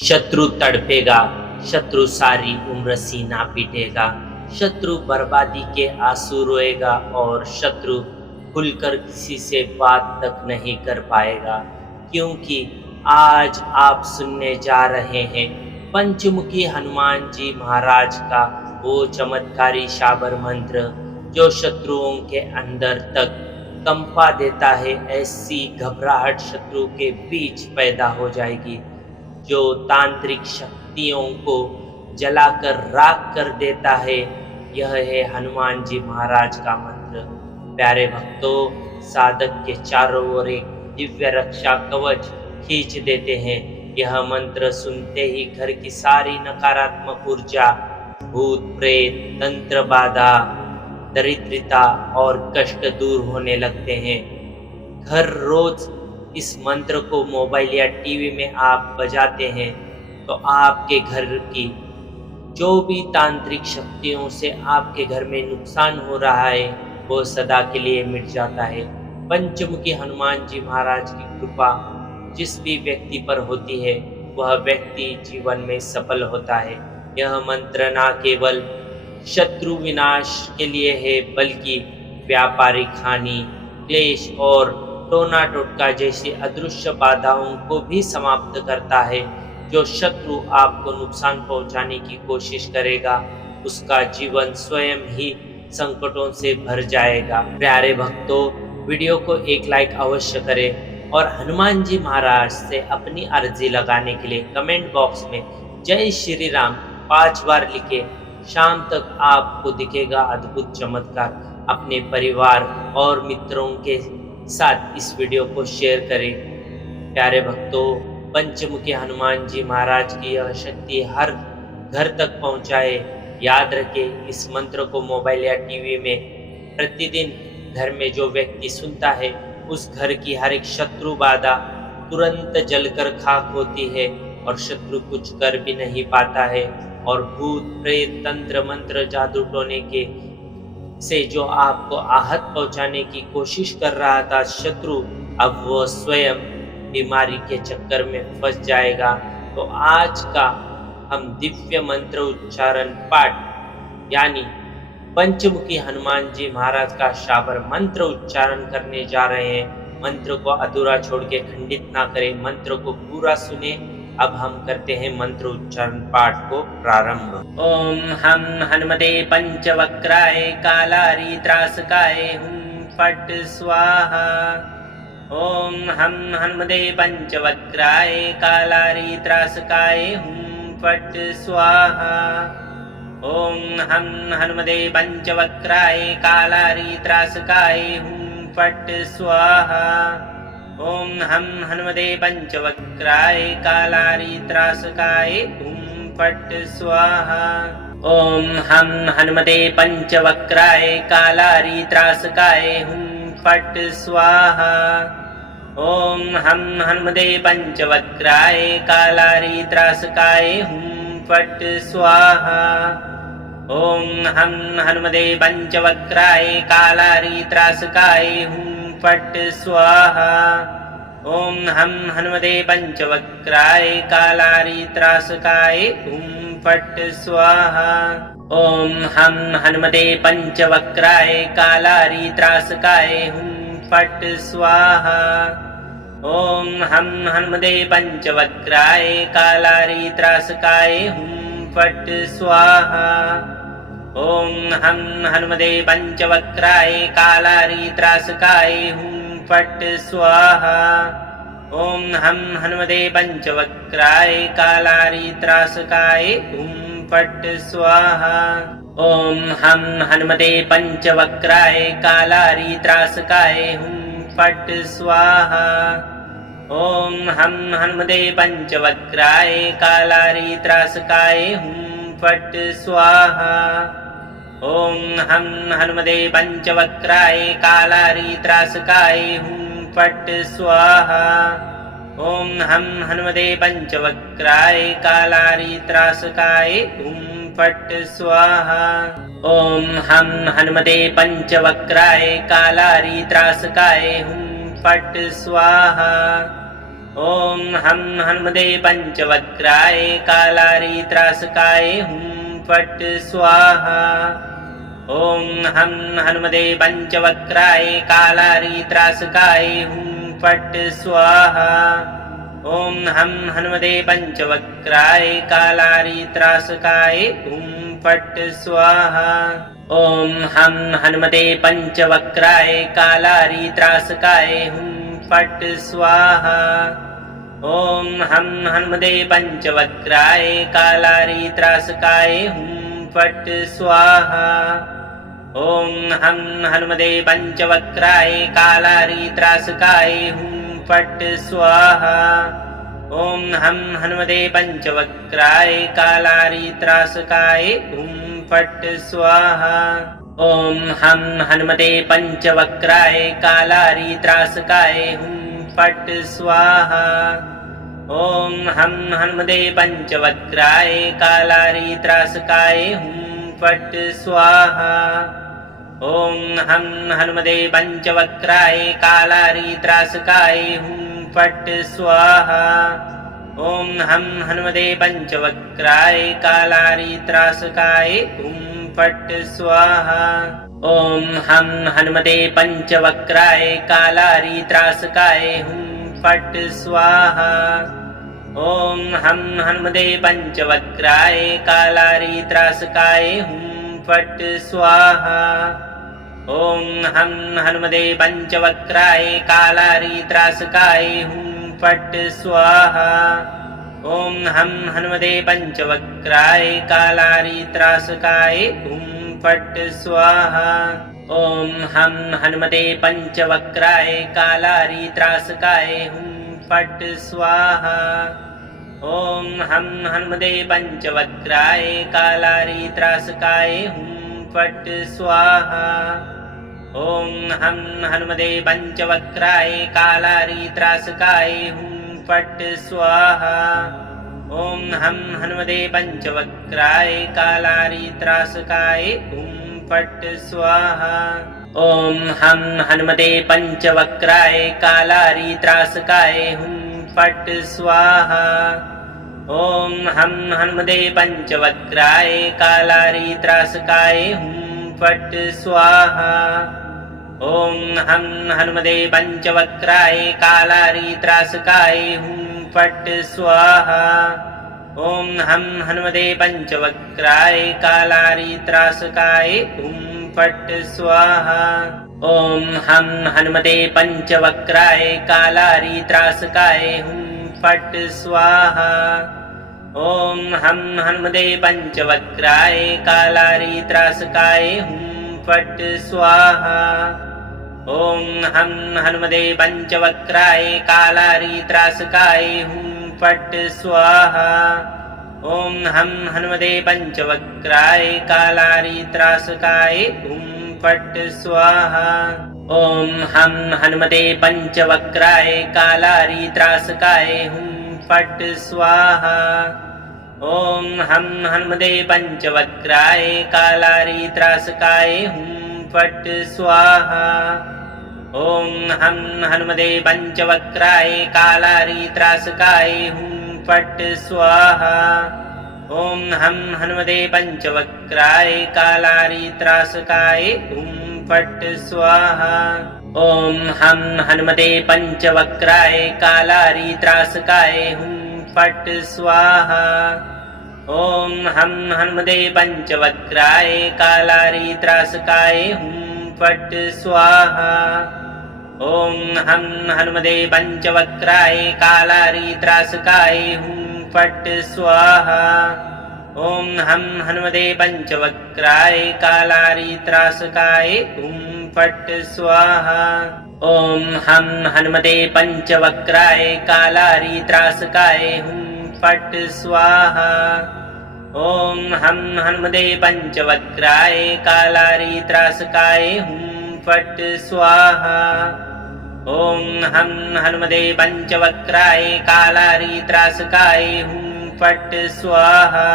शत्रु तड़पेगा, शत्रु सारी उम्र सीना पीटेगा, शत्रु बर्बादी के आंसू रोएगा और शत्रु खुलकर किसी से बात तक नहीं कर पाएगा। क्योंकि आज आप सुनने जा रहे हैं पंचमुखी हनुमान जी महाराज का वो चमत्कारी शाबर मंत्र जो शत्रुओं के अंदर तक कंपा देता है। ऐसी घबराहट शत्रु के बीच पैदा हो जाएगी जो तांत्रिक शक्तियों को जलाकर राख कर देता है। यह है हनुमान जी महाराज का मंत्र। प्यारे भक्तों, साधक के चारों ओर एक दिव्य रक्षा कवच खींच देते हैं। यह मंत्र सुनते ही घर की सारी नकारात्मक ऊर्जा, भूत प्रेत, तंत्र बाधा, दरिद्रता और कष्ट दूर होने लगते हैं। हर रोज इस मंत्र को मोबाइल या टीवी में आप बजाते हैं तो आपके घर की जो भी तांत्रिक शक्तियों से आपके घर में नुकसान हो रहा है वो सदा के लिए मिट जाता है। पंचमुखी हनुमान जी महाराज की कृपा जिस भी व्यक्ति पर होती है वह व्यक्ति जीवन में सफल होता है। यह मंत्र न केवल शत्रु विनाश के लिए है बल्कि व्यापारिक हानि, क्लेश और टोना टोटका जैसी अदृश्य बाधाओं को भी समाप्त करता है। जो शत्रु आपको नुकसान पहुंचाने की कोशिश करेगा उसका जीवन स्वयं ही संकटों से भर जाएगा। प्यारे भक्तों, वीडियो को एक लाइक अवश्य करें और हनुमान जी महाराज से अपनी अर्जी लगाने के लिए कमेंट बॉक्स में जय श्री राम 5 बार लिखे। शाम तक आपको दिखेगा अद्भुत चमत्कार। अपने परिवार और मित्रों के साथ इस वीडियो को शेयर करें। प्यारे भक्तों, पंचमुखी हनुमान जी महाराज की यह शक्ति हर घर तक पहुंचाए। याद रखें, इस मंत्र को मोबाइल या टीवी में प्रतिदिन घर में जो व्यक्ति सुनता है उस घर की हर एक शत्रु बाधा तुरंत जलकर खाक होती है और शत्रु कुछ कर भी नहीं पाता है। और भूत प्रेत, तंत्र मंत्र, जादू टोने के से जो आपको आहत पहुंचाने की कोशिश कर रहा था शत्रु, अब वो स्वयं बीमारी के चक्कर में फंस जाएगा। तो आज का हम दिव्य मंत्र उच्चारण पाठ यानी पंचमुखी हनुमान जी महाराज का शाबर मंत्र उच्चारण करने जा रहे हैं। मंत्र को अधूरा छोड़ के खंडित ना करें, मंत्र को पूरा सुने। अब हम करते हैं मंत्र उच्चारण पाठ को प्रारंभ। ओम हम हनुमते पंचवक्राय कालारी त्रासकाय हुं फट स्वाहा। ओम हम हनुमते पंचवक्राय कालारी त्रासकाय हुं फट स्वाहा। ओम हम हनुमते पंचवक्राय कालारी त्रासकाय हुं फट स्वाहा। ओम हम हनुमते पंचवक्राय कालारी त्रासकाय हुं फट स्वाहा। ओम हम हनुमते पंचवक्राय कालारी त्रासकाय हुं फट स्वाहा। ओम हम हनुमते पंचवक्राय कालारी त्रासकाय हुं फट स्वाहा। ओम हम हनुमते पंचवक्राय कालारी त्रासकाय हुं फट स्वाहा। ओम हम हनुमते पंचवक्राय कालारी त्रासकाय हुं फट स्वाहा। ओम हम हनुमते पंचवक्राय कालारी त्रासकाय हुं फट स्वाहा। ओम हम हनुमते पंचवक्राय कालारी त्रासकाय हुं फट स्वाहा। ओम हम हनुमते पंचवक्राय कालारी त्रासकाय हुं फट स्वाहा। ओम हम हनुमते पंचवक्राय कालारी त्रासकाय हुं फट स्वाहा। ओम हम हनुमते पंचवक्राय कालारी त्रासकाय हुं फट स्वाहा। ओम हम हनुमते पंचवक्राय कालारी त्रासकाय हुं फट स्वाहा। ओम हम हनुमते पंचवक्राय कालारी त्रासकाय हुं फट स्वाहा। ओम हम हनुमते पंचवक्राय कालारी त्रासकाय हुं फट स्वाहा। ओम हम हनुमते पंचवक्राय कालारी त्रासकाय हुं फट स्वाहा। ॐ हं हनुमते पञ्चवक्त्राय कालारित्रासकाय हुं फट् स्वाहा। ॐ हं हनुमते पञ्चवक्त्राय कालारित्रासकाय हुं फट् स्वाहा। ॐ हं हनुमते पञ्चवक्त्राय कालारित्रासकाय हुं फट् स्वाहा। ॐ हं हनुमते पञ्चवक्त्राय कालारित्रासकाय हुं फट् स्वाहा। ॐ हं हनुमते पञ्चवक्त्राय कालारित्रासकाय हुं फट् स्वाहा। ॐ हं हनुमते पञ्चवक्त्राय कालारित्रासकाय हुं फट् स्वाहा। ॐ हं हनुमते पञ्चवक्त्राय कालारित्रासकाय हुं फट् स्वाहा। ॐ हं हनुमते पञ्चवक्त्राय कालारित्रासकाय हुं फट् स्वाहा। ॐ हं हनुमते पञ्चवक्त्राय कालारित्रासकाय हुं फट् स्वाहा। ॐ हं हनुमते पञ्चवक्त्राय कालारित्रासकाय हुं फट् स्वाहा। ॐ हं हनुमते पञ्चवक्त्राय कालारित्रासकाय हुं फट् स्वाहा। ॐ हं हनुमते पञ्चवक्त्राय कालारित्रासकाय हुं फट् स्वाहा। ॐ हं हनुमते पञ्चवक्त्राय कालारित्रासकाय हुं फट् स्वाहा। ॐ हं हनुमते पञ्चवक्त्राय कालारित्रासकाय हुं फट् स्वाहा। ॐ हं हनुमते पञ्चवक्त्राय कालारित्रासकाय हुं फट् स्वाहा। ॐ हं हनुमते पञ्चवक्त्राय कालारित्रासकाय हुं फट् स्वाहा। ॐ हं हनुमते पञ्चवक्त्राय कालारित्रासकाय हुं फट् स्वाहा। ॐ हं हनुमते पञ्चवक्त्राय कालारित्रासकाय हुं फट् स्वाहा। ॐ हं हनुमते पञ्चवक्त्राय कालारित्रासकाय हुं फट् स्वाहा। ॐ हं हनुमते पञ्चवक्त्राय कालारित्रासकाय हुं फट् स्वाहा। ॐ हं हनुमते पञ्चवक्त्राय कालारित्रासकाय हुं फट् स्वाहा। ॐ हं हनुमते पञ्चवक्त्राय कालारित्रासकाय हुं फट् स्वाहा। ॐ हं हनुमते पञ्चवक्त्राय कालारित्रासकाय हुं फट् स्वाहा। ॐ हं हनुमते पञ्चवक्त्राय कालारित्रासकाय हुं फट् स्वाहा। ॐ हं हनुमते पञ्चवक्त्राय कालारित्रासकाय हुं फट् स्वाहा। ॐ हं हनुमते पञ्चवक्त्राय कालारित्रासकाय हुं फट् स्वाहा। ॐ हं हनुमते पञ्चवक्त्राय कालारित्रासकाय हुं फट् स्वाहा। ॐ हं हनुमते पञ्चवक्त्राय कालारित्रासकाय हुं फट् स्वाहा। ॐ हं हनुमते पञ्चवक्त्राय कालारित्रासकाय हुं फट् स्वाहा। ॐ हं हनुमते पञ्चवक्त्राय कालारित्रासकाय हुं फट् स्वाहा। ॐ हं हनुमते पञ्चवक्त्राय कालारित्रासकाय हुं फट् स्वाहा। ॐ हं हनुमते पञ्चवक्त्राय कालारित्रासकाय हुं फट् स्वाहा। ॐ हं हनुमते पञ्चवक्त्राय कालारित्रासकाय हुं फट् स्वाहा। ॐ हं हनुमते पञ्चवक्त्राय कालारित्रासकाय हुं फट् स्वाहा। ॐ हं हनुमते पञ्चवक्त्राय कालारित्रासकाय हुं फट् स्वाहा। ॐ हं हनुमते पञ्चवक्त्राय कालारित्रासकाय हुं फट् स्वाहा। ॐ हं हनुमते पञ्चवक्त्राय कालारित्रासकाय हुं फट् स्वाहा। ॐ हं हनुमते पञ्चवक्त्राय कालारित्रासकाय हुं फट् स्वाहा।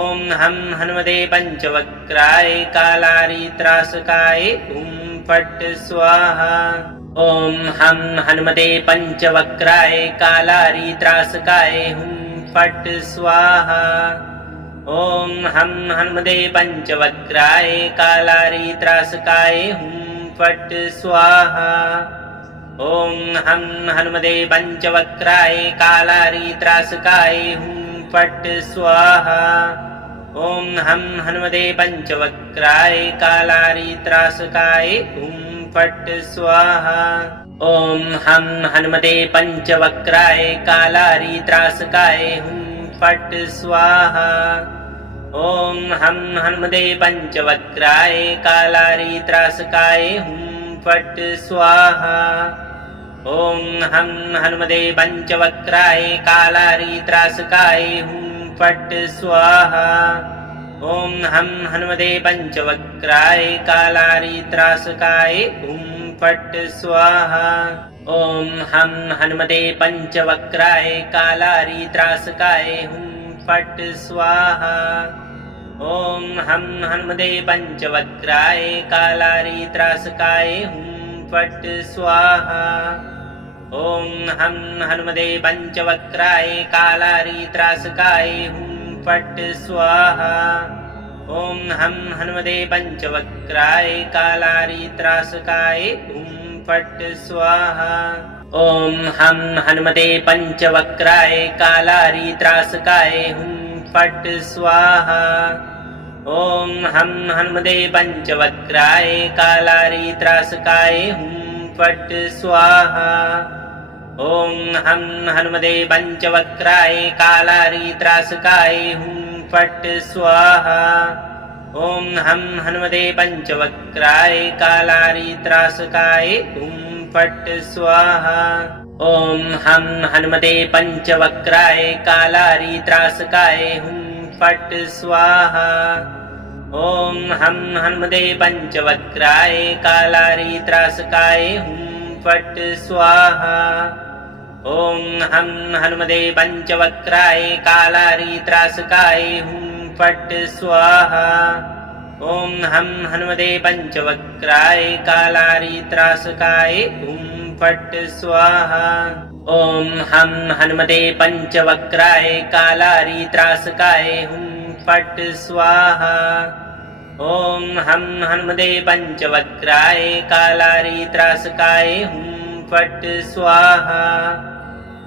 ॐ हं हनुमते पञ्चवक्त्राय कालारित्रासकाय हुं फट् स्वाहा। ओम हम हनुमते पंचवक्राय कालारी त्रासकाय हुं फट स्वाहा। ओम हम हनुमते पंचवक्राय कालारी त्रासकाय हुं फट स्वाहा। ओम हम हनुमते पंचवक्राय कालारी त्रासकाय हुं फट स्वाहा। ओम हम हनुमते पंचवक्राय कालारी त्रासकाय हुं फट स्वाहा। ओम हम हनुमते पंचवक्राय कालारी त्रासकाय हुं फट स्वाहा। ओम हम हनुमते पंचवक्राय कालारी त्रासकाय हुं फट स्वाहा। ओम हम हनुमते पंचवक्राय कालारी त्रासकाय हुं फट स्वाहा। ओम हम हनुमते पंचवक्राय कालारी त्रासकाय हुं फट स्वाहा। ओम हम हनुमते पंचवक्राय कालारी त्रासकाय हुं फट स्वाहा। ओम हम हनुमते पंचवक्राय कालारी त्रासकाय हुं फट स्वाहा। ओम हम हनुमते पंचवक्राय कालारी त्रासकाय हुं फट स्वाहा। ओम हम हनुमते पंचवक्राय कालारी त्रासकाय हुं फट स्वाहा। ओम हम हनुमते पंचवक्राय कालारी त्रासकाय हुं फट स्वाहा। ओम हम हनुमते पंचवक्राय कालारी त्रासकाय हुं फट स्वाहा। ओम हम हनुमते पंचवक्राय कालारी त्रासकाय हुं फट स्वाहा। ओम हम हनुमते पंचवक्राय कालारी त्रासकाय हुं फट स्वाहा। ओम हम हनुमते पंचवक्राय कालारी त्रासकाय हुं फट स्वाहा। ओम हम हनुमते पंचवक्राय कालारी त्रासकाय हुं फट स्वाहा। ओम हम हनुमते पंचवक्राय कालारी त्रासकाय हुं फट स्वाहा। ओम हम हनुमते पंचवक्राय कालारी त्रासकाय हुं फट स्वाहा। ओम हम हनुमते पंचवक्राय कालारी त्रासकाय हुं फट स्वाहा। ओम हम हनुमते पंचवक्राय कालारी त्रासकाय हुं फट स्वाहा।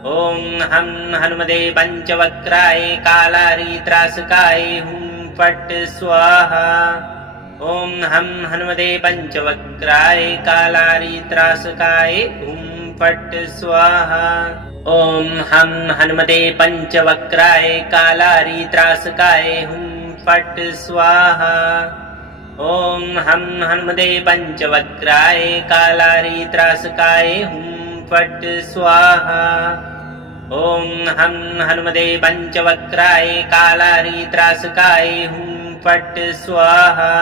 ओम हम हनुमते पंचवक्राय कालारी त्रासकाय हुं फट स्वाहा। ओम हम हनुमते पंचवक्राय कालारी त्रासकाय हुं फट स्वाहा। ओम हम हनुमते पंचवक्राय कालारी त्रासकाय हुं फट स्वाहा। ओम हम हनुमते पंचवक्राय कालारी त्रासकाय हुं फट स्वाहा। ओम हम हनुमते पंचवक्राय कालारी त्रासकाय हुं फट स्वाहा।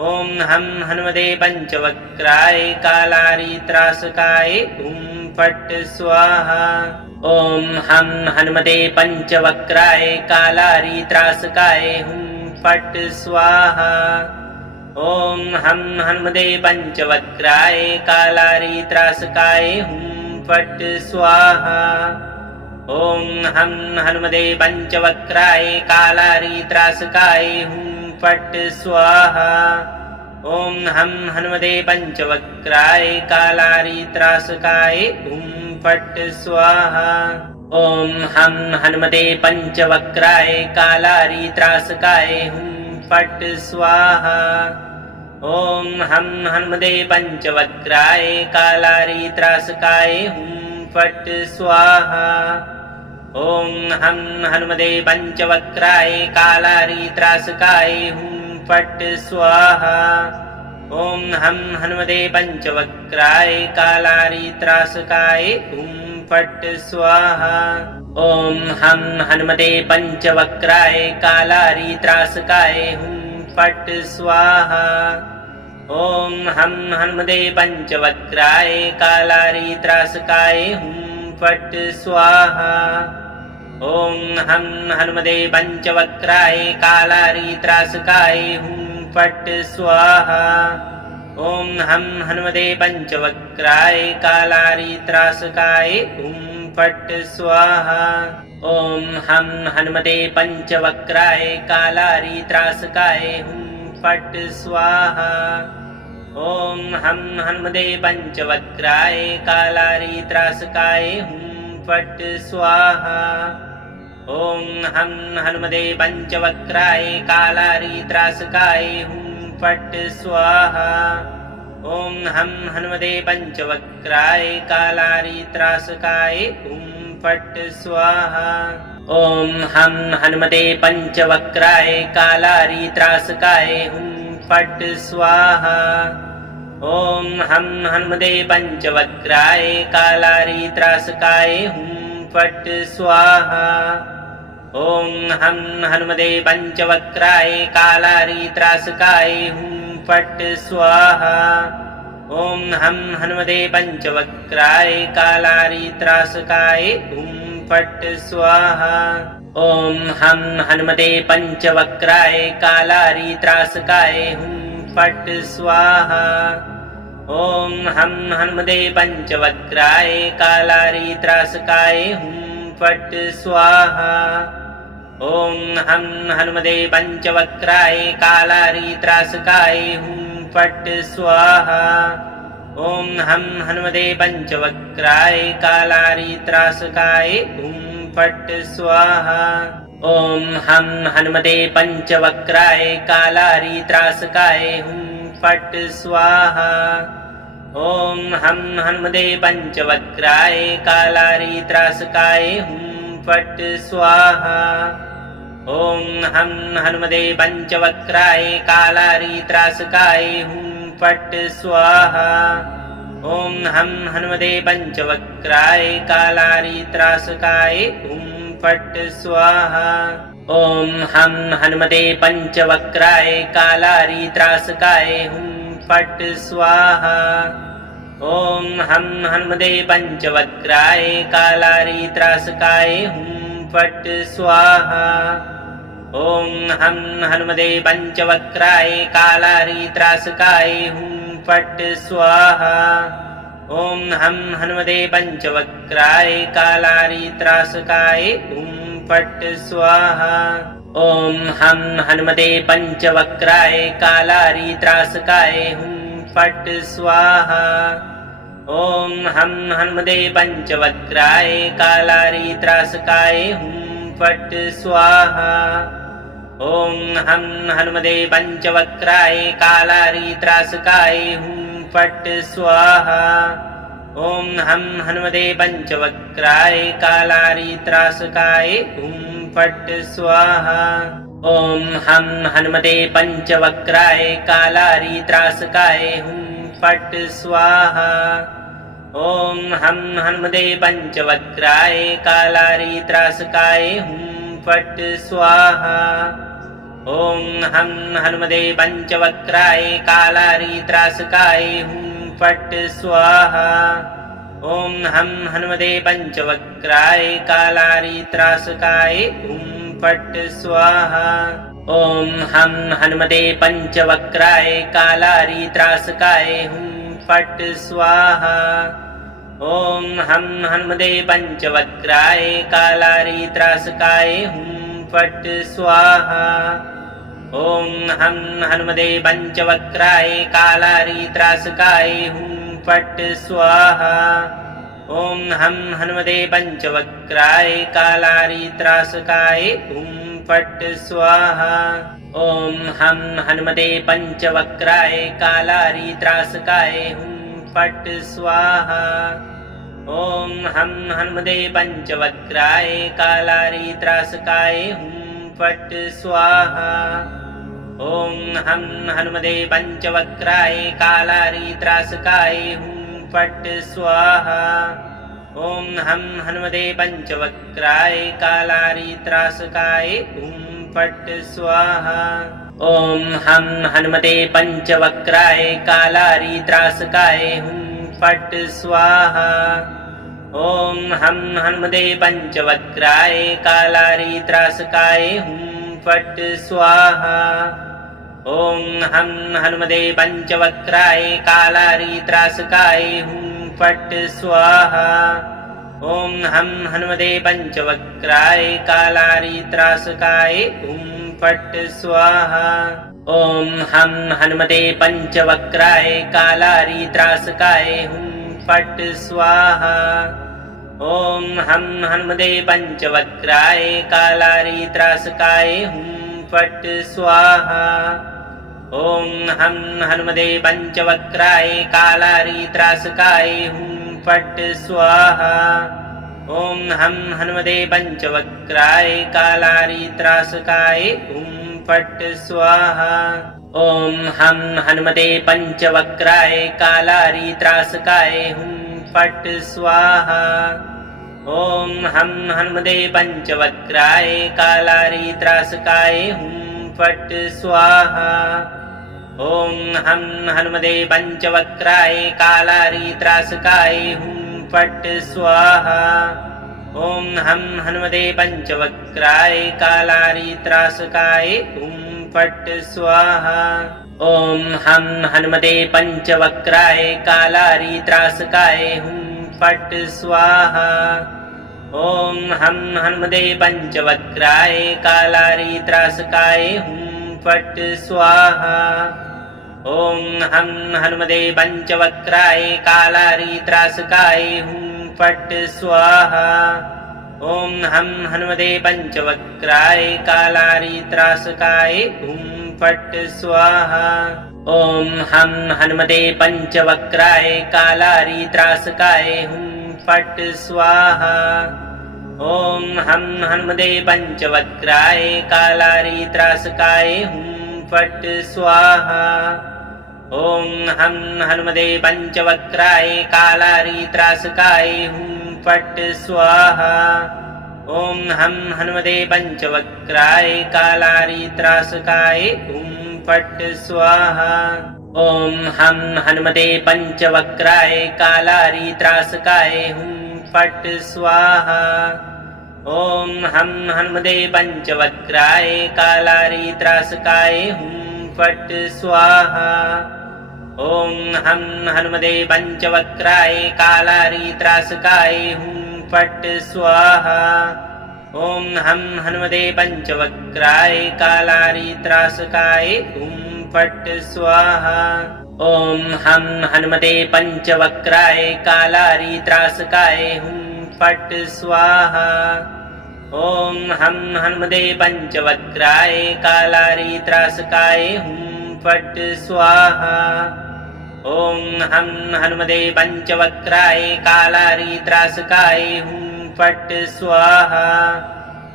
ओम हम हनुमते पंचवक्राय कालारी त्रासकाय हुं फट स्वाहा। ओम हम हनुमते पंचवक्राय कालारी त्रासकाय हुं फट स्वाहा। ओम हम हनुमते पंचवक्राय कालारी त्रासकाय हुं फट स्वाहा। ओम हम हनुमते पंचवक्राय कालारी त्रासकाय हुं फट स्वाहा। ओम हम हनुमते पंचवक्राय कालारी त्रासकाय हुं फट स्वाहा। ओम हम हनुमते पंचवक्राय कालारी त्रासकाय हुं फट स्वाहा। ओम हम हनुमते पंचवक्राय कालारी त्रासकाय हुं फट स्वाहा। ओम हम हनुमते पंचवक्राय कालारी त्रासकाय हुं फट स्वाहा। ओम हम हनुमते पंचवक्राय कालारी त्रासकाय हुं फट स्वाहा। ओम हम हनुमते पंचवक्राय कालारी त्रासकाय हुं फट स्वाहा। ओम हम हनुमते पंचवक्राय कालारी त्रासकाय हुं फट स्वाहा। ओम हम हनुमते पंचवक्राय कालारी त्रासकाय हुं फट स्वाहा। ॐ हं हनुमते पञ्चवक्त्राय कालारि त्रासकाय हुं फट् स्वाहा। ॐ हं हनुमते पञ्चवक्त्राय कालारि त्रासकाय हुं फट् स्वाहा। ॐ हं हनुमते पञ्चवक्त्राय कालारि त्रासकाय हुं फट् स्वाहा। ॐ हं हनुमते पञ्चवक्त्राय कालारि त्रासकाय हुं फट् स्वाहा। ॐ हं हनुमते पञ्चवक्त्राय कालारि त्रासकाय हुं फट् स्वाहा। ॐ हं हनुमते पञ्चवक्त्राय कालारि त्रासकाय हुं फट् स्वाहा। ॐ हं हनुमते पञ्चवक्त्राय कालारि त्रासकाय हुं फट् स्वाहा। ॐ हं हनुमते पञ्चवक्त्राय कालारि त्रासकाय हुं फट् स्वाहा। ॐ हं हनुमते पञ्चवक्त्राय कालारि त्रासकाय हुं फट् स्वाहा। ॐ हं हनुमते पञ्चवक्त्राय कालारि त्रासकाय हुं फट् स्वाहा। ॐ हं हनुमते पञ्चवक्त्राय कालारि त्रासकाय हुं फट् स्वाहा। ॐ हं हनुमते पञ्चवक्त्राय कालारि त्रासकाय हुं फट् स्वाहा। ॐ हं हनुमते पञ्चवक्त्राय कालारि त्रासकाय हुं फट् स्वाहा। ॐ हं हनुमते पञ्चवक्त्राय कालारि त्रासकाय हुं फट् स्वाहा। ॐ हं हनुमते पञ्चवक्त्राय कालारि त्रासकाय हुं फट् स्वाहा। ॐ हं हनुमते पञ्चवक्त्राय कालारि त्रासकाय हुं फट् स्वाहा। ॐ हं हनुमते पञ्चवक्त्राय कालारि त्रासकाय हुं फट् स्वाहा। ॐ हं हनुमते पञ्चवक्त्राय कालारि त्रासकाय हुं फट् स्वाहा। ॐ हं हनुमते पञ्चवक्त्राय कालारि त्रासकाय हुं फट् स्वाहा। ॐ हं हनुमते पञ्चवक्त्राय कालारि त्रासकाय हुं फट् स्वाहा। ॐ हं हनुमते पञ्चवक्त्राय कालारि त्रासकाय हुं फट् स्वाहा। ॐ हं हनुमते पञ्चवक्त्राय कालारि त्रासकाय हुं फट् स्वाहा। ॐ हं हनुमते पञ्चवक्त्राय कालारि त्रासकाय हुं फट् स्वाहा। ॐ हं हनुमते पञ्चवक्त्राय कालारि त्रासकाय हुं फट् स्वाहा। ॐ हं हनुमते पञ्चवक्त्राय कालारि त्रासकाय हुं फट् स्वाहा। ॐ हं हनुमते पञ्चवक्त्राय कालारि त्रासकाय हुं फट् स्वाहा। ॐ हं हनुमते पञ्चवक्त्राय कालारि त्रासकाय हुं फट् स्वाहा। ॐ हं हनुमते पञ्चवक्त्राय कालारि त्रासकाय हुं फट् स्वाहा। ॐ हं हनुमते पञ्चवक्त्राय कालारि त्रासकाय हुं फट् स्वाहा। ॐ हं हनुमते पञ्चवक्त्राय कालारि त्रासकाय हुं फट् स्वाहा। ॐ हं हनुमते पञ्चवक्त्राय कालारि त्रासकाय हुं फट् स्वाहा। ॐ हं हनुमते पञ्चवक्त्राय कालारि त्रासकाय हुं फट् स्वाहा। ॐ हं हनुमते पञ्चवक्त्राय कालारि त्रासकाय हुं फट् स्वाहा। ॐ हं हनुमते पञ्चवक्त्राय कालारि त्रासकाय हुं फट् स्वाहा। ॐ हं हनुमते पञ्चवक्त्राय कालारि त्रासकाय हुं फट् स्वाहा। ॐ हं हनुमते पञ्चवक्त्राय कालारि त्रासकाय हुं फट् स्वाहा। ॐ हं हनुमते पञ्चवक्त्राय कालारि त्रासकाय हुं फट् स्वाहा। ॐ हं हनुमते पञ्चवक्त्राय कालारि त्रासकाय हुं फट् स्वाहा। ॐ हं हनुमते पञ्चवक्त्राय कालारि त्रासकाय हुं फट् स्वाहा। ओम हम हनुमते पंचवक्राय कालारी त्रासकाय हुं फट् स्वाहा। ओम हम हनुमते पंचवक्राय कालारी त्रासकाय हुं फट् स्वाहा। ओम हम हनुमते पंचवक्राय कालारी त्रासकाय हुं फट् स्वाहा। ओम हम हनुमते पंचवक्राय कालारी त्रासकाय हुं फट् स्वाहा। ओम हम हनुमते पंचवक्राय कालारी त्रासकाय हुं फट् स्वाहा। ओम हम हनुमते पंचवक्राय कालारी त्रासकाय हुं फट् स्वाहा। ओम हम हनुमते पंचवक्राय कालारी त्रासकाय हुं फट् स्वाहा। ओम हम हनुमते पंचवक्राय कालारी त्रासकाय हुं फट् स्वाहा। ओम हम हनुमते पंचवक्राय कालारी त्रासकाय हुं फट् स्वाहा। ओम हम हनुमते पंचवक्राय कालारी त्रासकाय हुं फट् स्वाहा। ओम हम हनुमते पंचवक्राय कालारी त्रासकाय हुं फट् स्वाहा। ओम हम हनुमते पंचवक्राय कालारी त्रासकाय हुं फट् स्वाहा। ओम हम हनुमते पंचवक्राय कालारी त्रासकाय हुं फट् स्वाहा। ओम हम हनुमते पंचवक्राय कालारी त्रासकाय हुं फट् स्वाहा। ओम हम हनुमते पंचवक्राय कालारी त्रासकाय हुं फट् स्वाहा। ओम हम हनुमते पंचवक्राय कालारी त्रासकाय हुं फट् स्वाहा। ओम हम हनुमते पंचवक्राय कालारी त्रासकाय हुं फट् स्वाहा। ओम हम हनुमते पंचवक्राय कालारी त्रासकाय हुं फट् स्वाहा। ओम हम हनुमते पंचवक्राय कालारी त्रासकाय हुं फट् स्वाहा। ओम हम हनुमते पंचवक्राय कालारी त्रासकाय हुं फट् स्वाहा। ओम हम हनुमते पंचवक्राय कालारी त्रासकाय हुं फट् स्वाहा। ओम हम हनुमते पंचवक्राय कालारी त्रासकाय हुं फट् स्वाहा। ओम हम हनुमते पंचवक्राय कालारी त्रासकाय हुं फट् स्वाहा। ओम हम हनुमते पंचवक्राय कालारी त्रासकाय हुं फट् स्वाहा। ओम हम हनुमते पंचवक्राय कालारी त्रासकाय हुं फट् स्वाहा।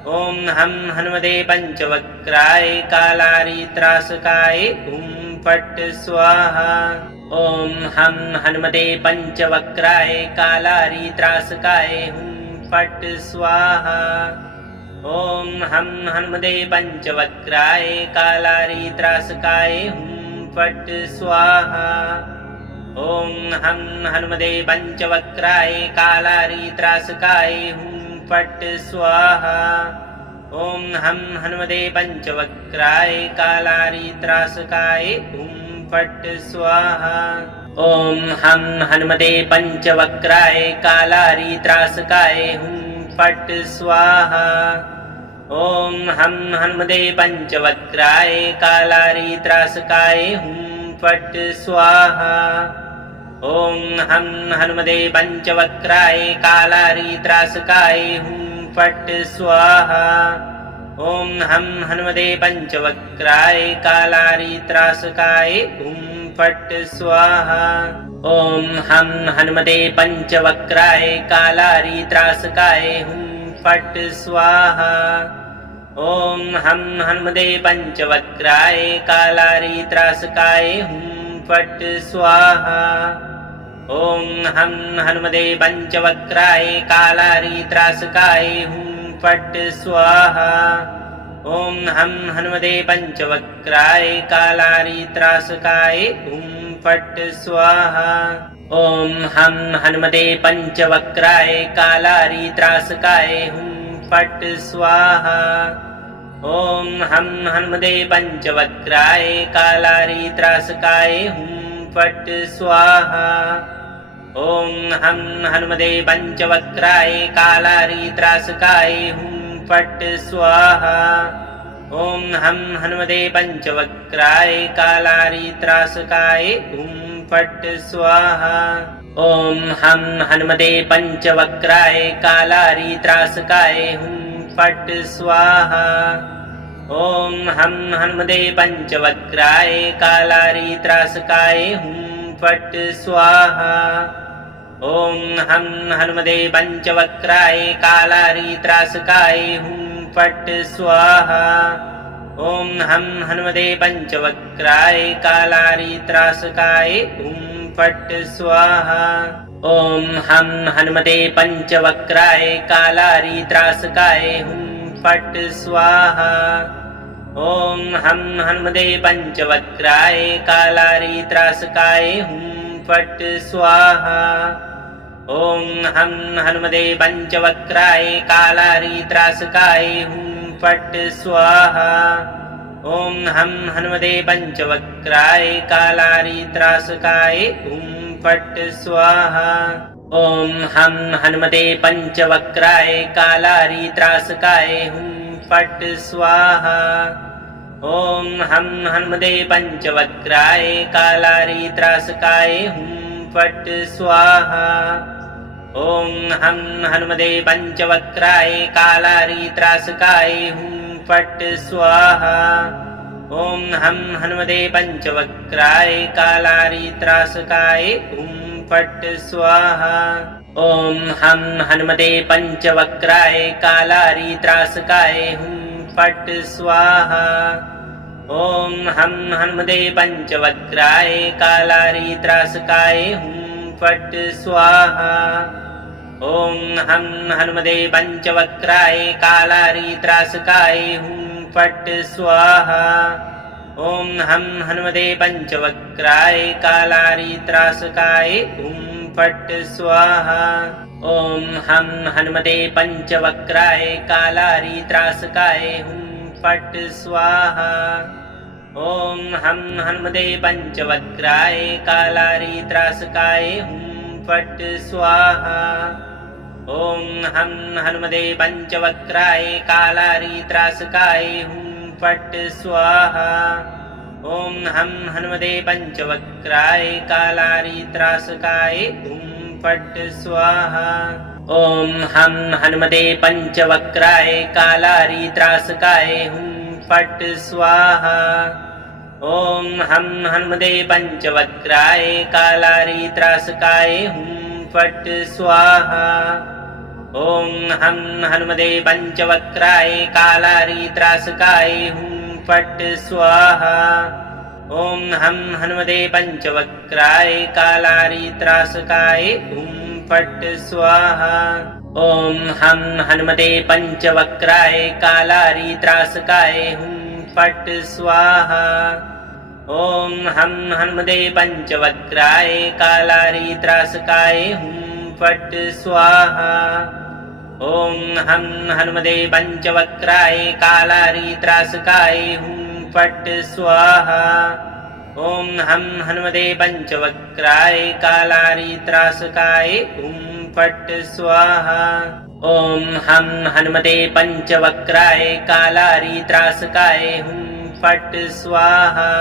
ओम हम हनुमते पंचवक्राय कालारी त्रासकाय हुं फट् स्वाहा। ओम हम हनुमते पंचवक्राय कालारी त्रासकाय हुं फट् स्वाहा। ओम हम हनुमते पंचवक्राय कालारी त्रासकाय हुं फट् स्वाहा। ओम हम हनुमते पंचवक्राय कालारी त्रासकाय हुं फट् स्वाहा। ओम हम हनुमते पंचवक्राय कालारी त्रासकाय हुं फट् स्वाहा। ओम हम हनुमते पंचवक्राय कालारी त्रासकाय हुं फट् स्वाहा। ओम हम हनुमते पंचवक्राय कालारी त्रासकाय हुं फट् स्वाहा। ओम हम हनुमते पंचवक्राय कालारी त्रासकाय हुं फट् स्वाहा। ओम हम हनुमते पंचवक्राय कालारी त्रासकाय हुं फट् स्वाहा। ओम हम हनुमते पंचवक्राय कालारी त्रासकाय हुं फट् स्वाहा। ओम हम हनुमते पंचवक्राय कालारी त्रासकाय हुं फट् स्वाहा। ओम हम हनुमते पंचवक्राय कालारी त्रासकाय हुं फट् स्वाहा। ओम हम हनुमते पंचवक्राय कालारी त्रासकाय हुं फट् स्वाहा। ओम हम हनुमते पंचवक्राय कालारी त्रासकाय हुं फट् स्वाहा। ओम हम हनुमते पंचवक्राय कालारी त्रासकाय हुं फट् स्वाहा। ओम हम हनुमते पंचवक्राय कालारी त्रासकाय हुं फट् स्वाहा। ओम हम हनुमते पंचवक्राय कालारी त्रासकाय हुं फट् स्वाहा। ओम हम हनुमते पंचवक्राय कालारी त्रासकाय हुं फट् स्वाहा। ओम हम हनुमते पंचवक्राय कालारी त्रासकाय हुं फट् स्वाहा। ओम हम हनुमते पंचवक्राय कालारी त्रासकाय हुं फट् स्वाहा। ओम हम हनुमते पंचवक्राय कालारी त्रासकाय हुं फट् स्वाहा। ओम हम हनुमते पंचवक्राय कालारी त्रासकाय हुं फट् स्वाहा। ओम हम हनुमते पंचवक्राय कालारी त्रासकाय हुं फट् स्वाहा। ओम हम हनुमते पंचवक्राय कालारी त्रासकाय हुं फट् स्वाहा। ओम हम हनुमते पंचवक्राय कालारी त्रासकाय हुं फट् स्वाहा। ओम हम हनुमते पंचवक्राय कालारी त्रासकाय हुं फट् स्वाहा। ओम हम हनुमते पंचवक्राय कालारी त्रासकाय हुं फट् स्वाहा। ओम हम हनुमते पंचवक्राय कालारी त्रासकाय हुं फट् स्वाहा। ओम हम हनुमते पंचवक्राय कालारी त्रासकाय हुं फट् स्वाहा। ओम हम हनुमते पंचवक्राय कालारी त्रासकाय हुं फट् स्वाहा। ओम हम हनुमते पंचवक्राय कालारी त्रासकाय हुं फट् स्वाहा। ओम हम हनुमते पंचवक्राय कालारी त्रासकाय हुं फट् स्वाहा। ओम हम हनुमते पंचवक्राय कालारी त्रासकाय हुं फट् स्वाहा। ओम हम हनुमते पंचवक्राय कालारी त्रासकाय हुं फट् स्वाहा। ओम हम हनुमते पंचवक्राय कालारी त्रासकाय हुं फट् स्वाहा। ओम हम हनुमते पंचवक्राय कालारी त्रासकाय हुं फट् स्वाहा। ओम हम हनुमते पंचवक्राय कालारी त्रासकाय हुं फट् स्वाहा। ओम हम हनुमते पंचवक्राय कालारी त्रासकाय हुं फट् स्वाहा। ओम हम हनुमते पंचवक्राय कालारी त्रासकाय हुं फट् स्वाहा। ओम हम हनुमते पंचवक्राय कालारी त्रासकाय हुं फट् स्वाहा। ओम हम हनुमते पंचवक्राय कालारी त्रासकाय हुं फट् स्वाहा। ओम हम हनुमते पंचवक्राय कालारी त्रासकाय हुं फट् स्वाहा। ओम हम हनुमते पंचवक्राय कालारी त्रासकाय हुं फट् स्वाहा। ओम हम हनुमते पंचवक्राय कालारी त्रासकाय हुं फट् स्वाहा। ओम हम हनुमते पंचवक्राय कालारी त्रासकाय हुं फट् स्वाहा। ओम हम हनुमते पंचवक्राय कालारी त्रासकाय हुं फट् स्वाहा।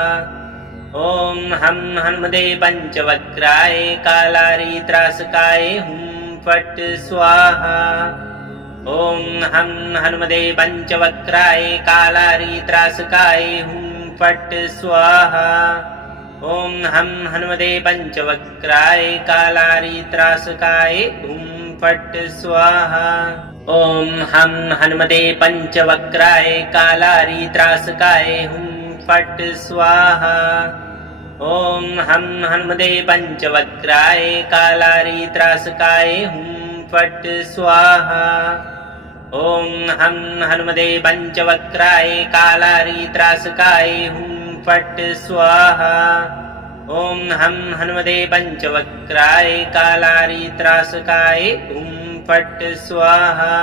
ओम हम हनुमते पंचवक्राय कालारी त्रासकाय हुं फट् स्वाहा। ओम हम हनुमते पंचवक्राय कालारी त्रासकाय हुं फट् स्वाहा। ओम हम हनुमते पंचवक्राय कालारी त्रासकाय हुं फट् स्वाहा। ओम हम हनुमते पंचवक्राय कालारी त्रासकाय हुं फट् स्वाहा। ओम हम हनुमते पंचवक्राय कालारी त्रासकाय हुं फट् स्वाहा। ओम हम हनुमते पंचवक्राय कालारी त्रासकाय हुं फट् स्वाहा। ओम हम हनुमते पंचवक्राय कालारी त्रासकाय हुं फट् स्वाहा।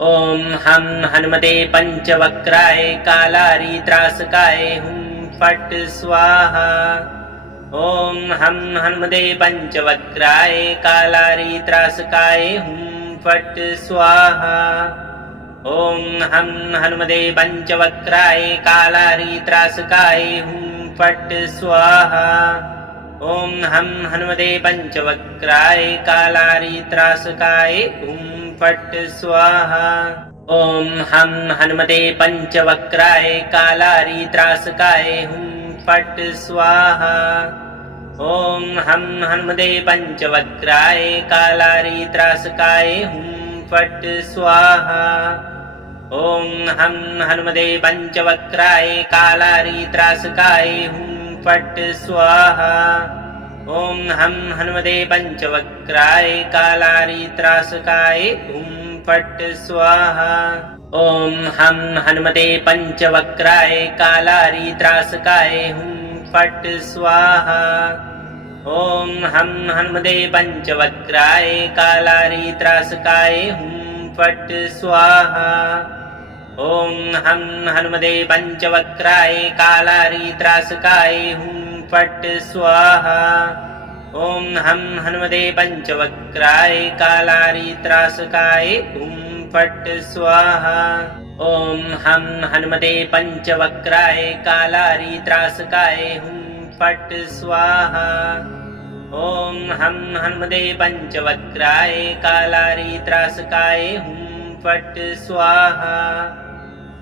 ओम हम हनुमते पंचवक्राय कालारी त्रासकाय हुं फट स्वाहा। ओम हम हनुमते पंचवक्राय कालारी त्रासकाय हुं फट स्वाहा। ओम हम हनुमते पंचवक्राय कालारी त्रासकाय हुं फट स्वाहा। ओम हम हनुमते पंचवक्राय कालारी त्रासकाय हुं फट स्वाहा। ओम हम हनुमते पंचवक्राय कालारी त्रासकाय हुं फट स्वाहा। ओम हम हनुमते पंचवक्राय कालारी त्रासकाय हुं फट स्वाहा। ओम हम हनुमते पंचवक्राय कालारी त्रासकाय हुं फट स्वाहा। ओम हम हनुमते पंचवक्राय कालारी त्रासकाय हुं फट स्वाहा। ओम हम हनुमते पंचवक्राय कालारी त्रासकाय हुं फट स्वाहा। ओम हम हनुमते पंचवक्राय कालारी त्रासकाय हुं फट स्वाहा। ओम हम हनुमते पंचवक्राय कालारी त्रासकाय हुं फट स्वाहा। ओम हम हनुमते पंचवक्राय कालारी त्रासकाय हुं फट स्वाहा। ओम हम हनुमते पंचवक्राय कालारी त्रासकाय हुं फट स्वाहा। ओम हम हनुमते पंचवक्राय कालारी त्रासकाय हुं फट स्वाहा।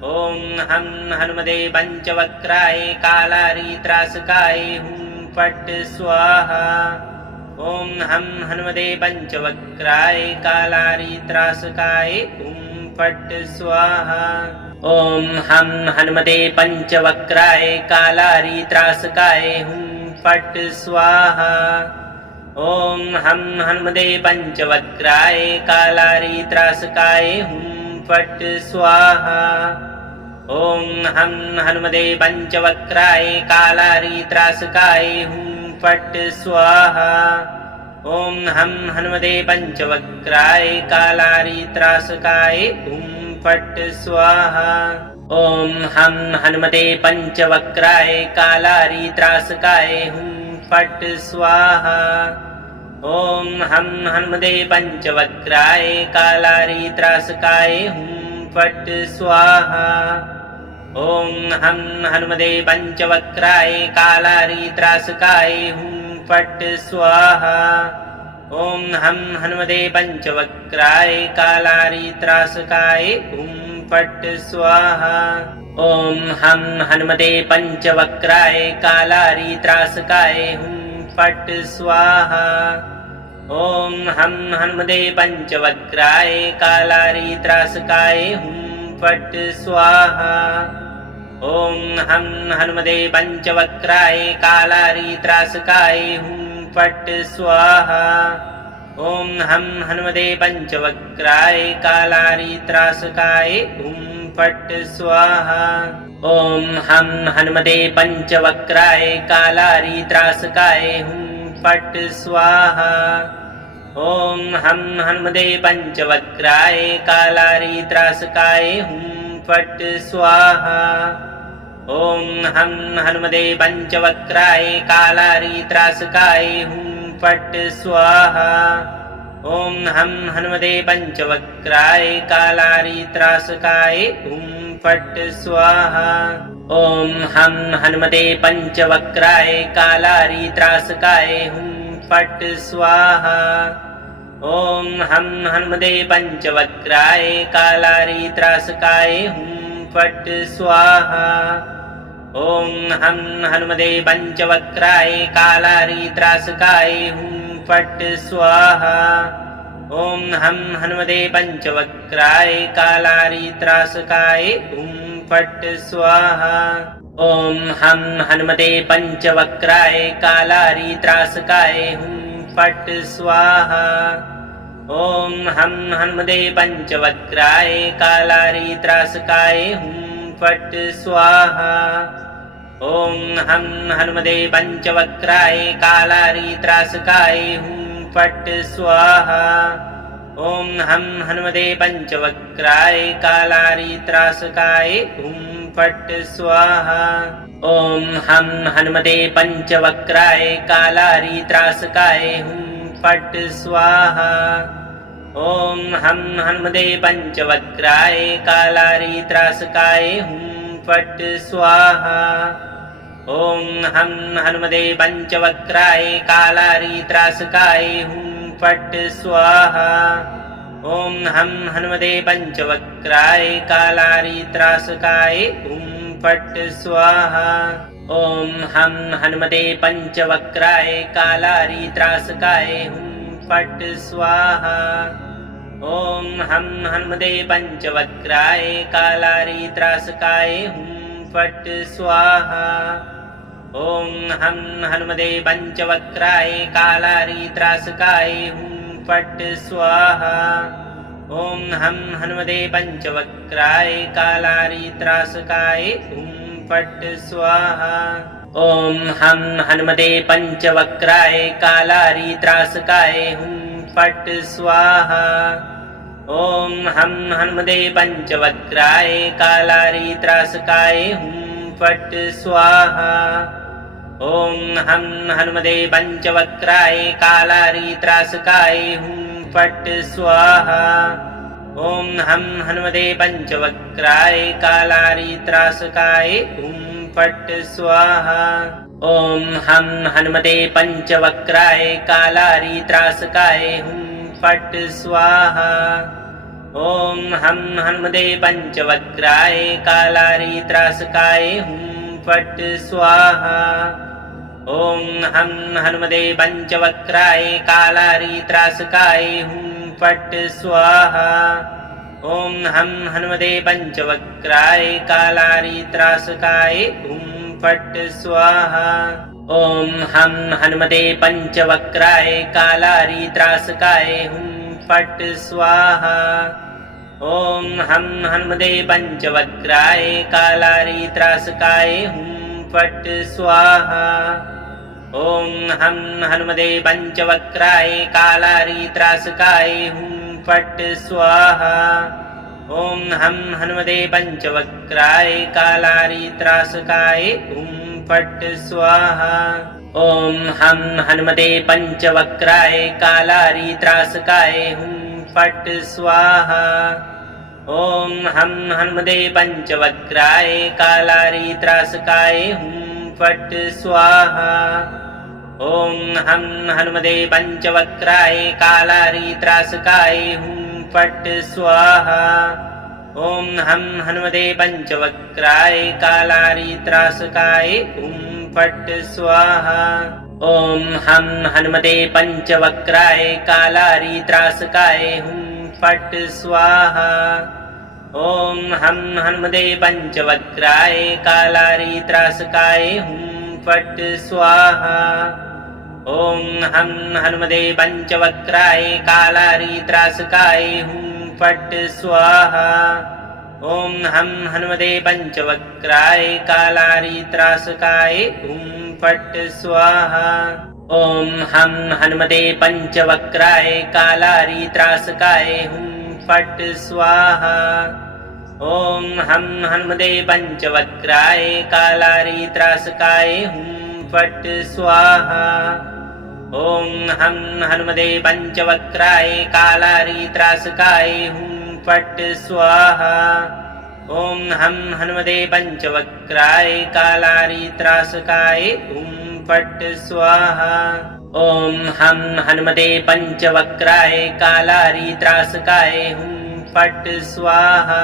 ओम हम हनुमते पंचवक्राय कालारी त्रासकाय हुं फट स्वाहा। ओम हम हनुमते पंचवक्राय कालारी त्रासकाय हुं फट स्वाहा। ओम हम हनुमते पंचवक्राय कालारी त्रासकाय हुं फट स्वाहा। ओम हम हनुमते पंचवक्राय कालारी त्रासकाय हुं फट स्वाहा। ओम हम हनुमते पंचवक्राय कालारी त्रासकाय हुं फट स्वाहा। ओम हम हनुमते पंचवक्राय कालारी त्रासकाय हुं फट स्वाहा। ओम हम हनुमते पंचवक्राय कालारी त्रासकाय हुं फट स्वाहा। ओम हम हनुमते पंचवक्राय कालारी त्रासकाय हुं फट स्वाहा। ओम हम हनुमते पंचवक्राय कालारी त्रासकाय हुं फट स्वाहा। ओम हम हनुमते पंचवक्राय कालारी त्रासकाय हुं फट स्वाहा। ओम हम हनुमते पंचवक्राय कालारी त्रासकाय हुं फट स्वाहा। ओम हम हनुमते पंचवक्राय कालारी त्रासकाय हुं फट स्वाहा। ओम हम हनुमते पंचवक्राय कालारी त्रासकाय हुं फट स्वाहा। ओम हम हनुमते पंचवक्राय कालारी त्रासकाय हुं फट स्वाहा। ओम हम हनुमते पंचवक्राय कालारी त्रासकाय हुं फट स्वाहा। ओम हम हनुमते पंचवक्राय कालारी त्रासकाय हुं फट स्वाहा। ओम हम हनुमते पंचवक्राय कालारी त्रासकाय हुं फट स्वाहा। ओम हम हनुमते पंचवक्राय कालारी त्रासकाय हुं फट स्वाहा। ओम हम हनुमते पंचवक्राय कालारी त्रासकाय हुं फट स्वाहा। ओम हम हनुमते पंचवक्राय कालारी त्रासकाय हुं फट स्वाहा। ओम हम हनुमते पंचवक्राय कालारी त्रासकाय हुं फट स्वाहा। ओम हम हनुमते पंचवक्राय कालारी त्रासकाय हुं फट स्वाहा। ओम हम हनुमते पंचवक्राय कालारी त्रासकाय हुं फट स्वाहा। ओम हम हनुमते पंचवक्राय कालारी त्रासकाय हुं फट स्वाहा। ओम हम हनुमते पंचवक्राय कालारी त्रासकाय हुं फट स्वाहा। ॐ हं हनुमते पञ्चवक्त्राय कालारि त्रासकाय हुं फट् स्वाहा। ॐ हं हनुमते पञ्चवक्त्राय कालारि त्रासकाय हुं फट् स्वाहा। ॐ हं हनुमते पञ्चवक्त्राय कालारि त्रासकाय हुं फट् स्वाहा। ॐ हं हनुमते पञ्चवक्त्राय कालारि त्रासकाय हुं फट् स्वाहा। ॐ हं हनुमते पञ्चवक्त्राय कालारि त्रासकाय हुं फट् स्वाहा। ॐ हं हनुमते पञ्चवक्त्राय कालारि त्रासकाय हुं फट् स्वाहा। ॐ हं हनुमते पञ्चवक्त्राय कालारि त्रासकाय हुं फट् स्वाहा। ॐ हं हनुमते पञ्चवक्त्राय कालारि त्रासकाय हुं फट् स्वाहा। ॐ हं हनुमते पञ्चवक्त्राय कालारि त्रासकाय हुं फट् स्वाहा। ॐ हं हनुमते पञ्चवक्त्राय कालारि त्रासकाय हुं फट् स्वाहा। ॐ हं हनुमते पञ्चवक्त्राय कालारि त्रासकाय हुं फट् स्वाहा। ॐ हं हनुमते पञ्चवक्त्राय कालारि त्रासकाय हुं फट् स्वाहा। ॐ हं हनुमते पञ्चवक्त्राय कालारि त्रासकाय हुं फट् स्वाहा। ॐ हं हनुमते पञ्चवक्त्राय कालारि त्रासकाय हुं फट् स्वाहा। ॐ हं हनुमते पञ्चवक्त्राय कालारि त्रासकाय हुं फट् स्वाहा। ॐ हं हनुमते पञ्चवक्त्राय कालारि त्रासकाय हुं फट् स्वाहा। ॐ हं हनुमते पञ्चवक्त्राय कालारि त्रासकाय हुं फट् स्वाहा। ॐ हं हनुमते पञ्चवक्त्राय कालारि त्रासकाय हुं फट् स्वाहा। ॐ हं हनुमते पञ्चवक्त्राय कालारि त्रासकाय हुं फट् स्वाहा। ॐ हं हनुमते पञ्चवक्त्राय कालारि त्रासकाय हुं फट् स्वाहा। ॐ हं हनुमते पञ्चवक्त्राय कालारि त्रासकाय हुं फट् स्वाहा। ॐ हं हनुमते पञ्चवक्त्राय कालारि त्रासकाय हुं फट् स्वाहा। ॐ हं हनुमते पञ्चवक्त्राय कालारि त्रासकाय हुं फट् स्वाहा। ॐ हं हनुमते पञ्चवक्त्राय कालारि त्रासकाय हुं फट् स्वाहा। ॐ हं हनुमते पञ्चवक्त्राय कालारि त्रासकाय हुं फट् स्वाहा। ॐ हं हनुमते पञ्चवक्त्राय कालारि त्रासकाय हुं फट् स्वाहा। ॐ हं हनुमते पञ्चवक्त्राय कालारि त्रासकाय हुं फट् स्वाहा। ॐ हं हनुमते पञ्चवक्त्राय कालारि त्रासकाय हुं फट् स्वाहा। ॐ हं हनुमते पञ्चवक्त्राय कालारि त्रासकाय हुं फट् स्वाहा। ॐ हं हनुमते पञ्चवक्त्राय कालारि त्रासकाय हुं फट् स्वाहा। ॐ हं हनुमते पञ्चवक्त्राय कालारि त्रासकाय हुं फट् स्वाहा। ॐ हं हनुमते पञ्चवक्त्राय कालारि त्रासकाय हुं फट् स्वाहा। ॐ हं हनुमते पञ्चवक्त्राय कालारि त्रासकाय हुं फट् स्वाहा। ॐ हं हनुमते पञ्चवक्त्राय कालारि त्रासकाय हुं फट् स्वाहा।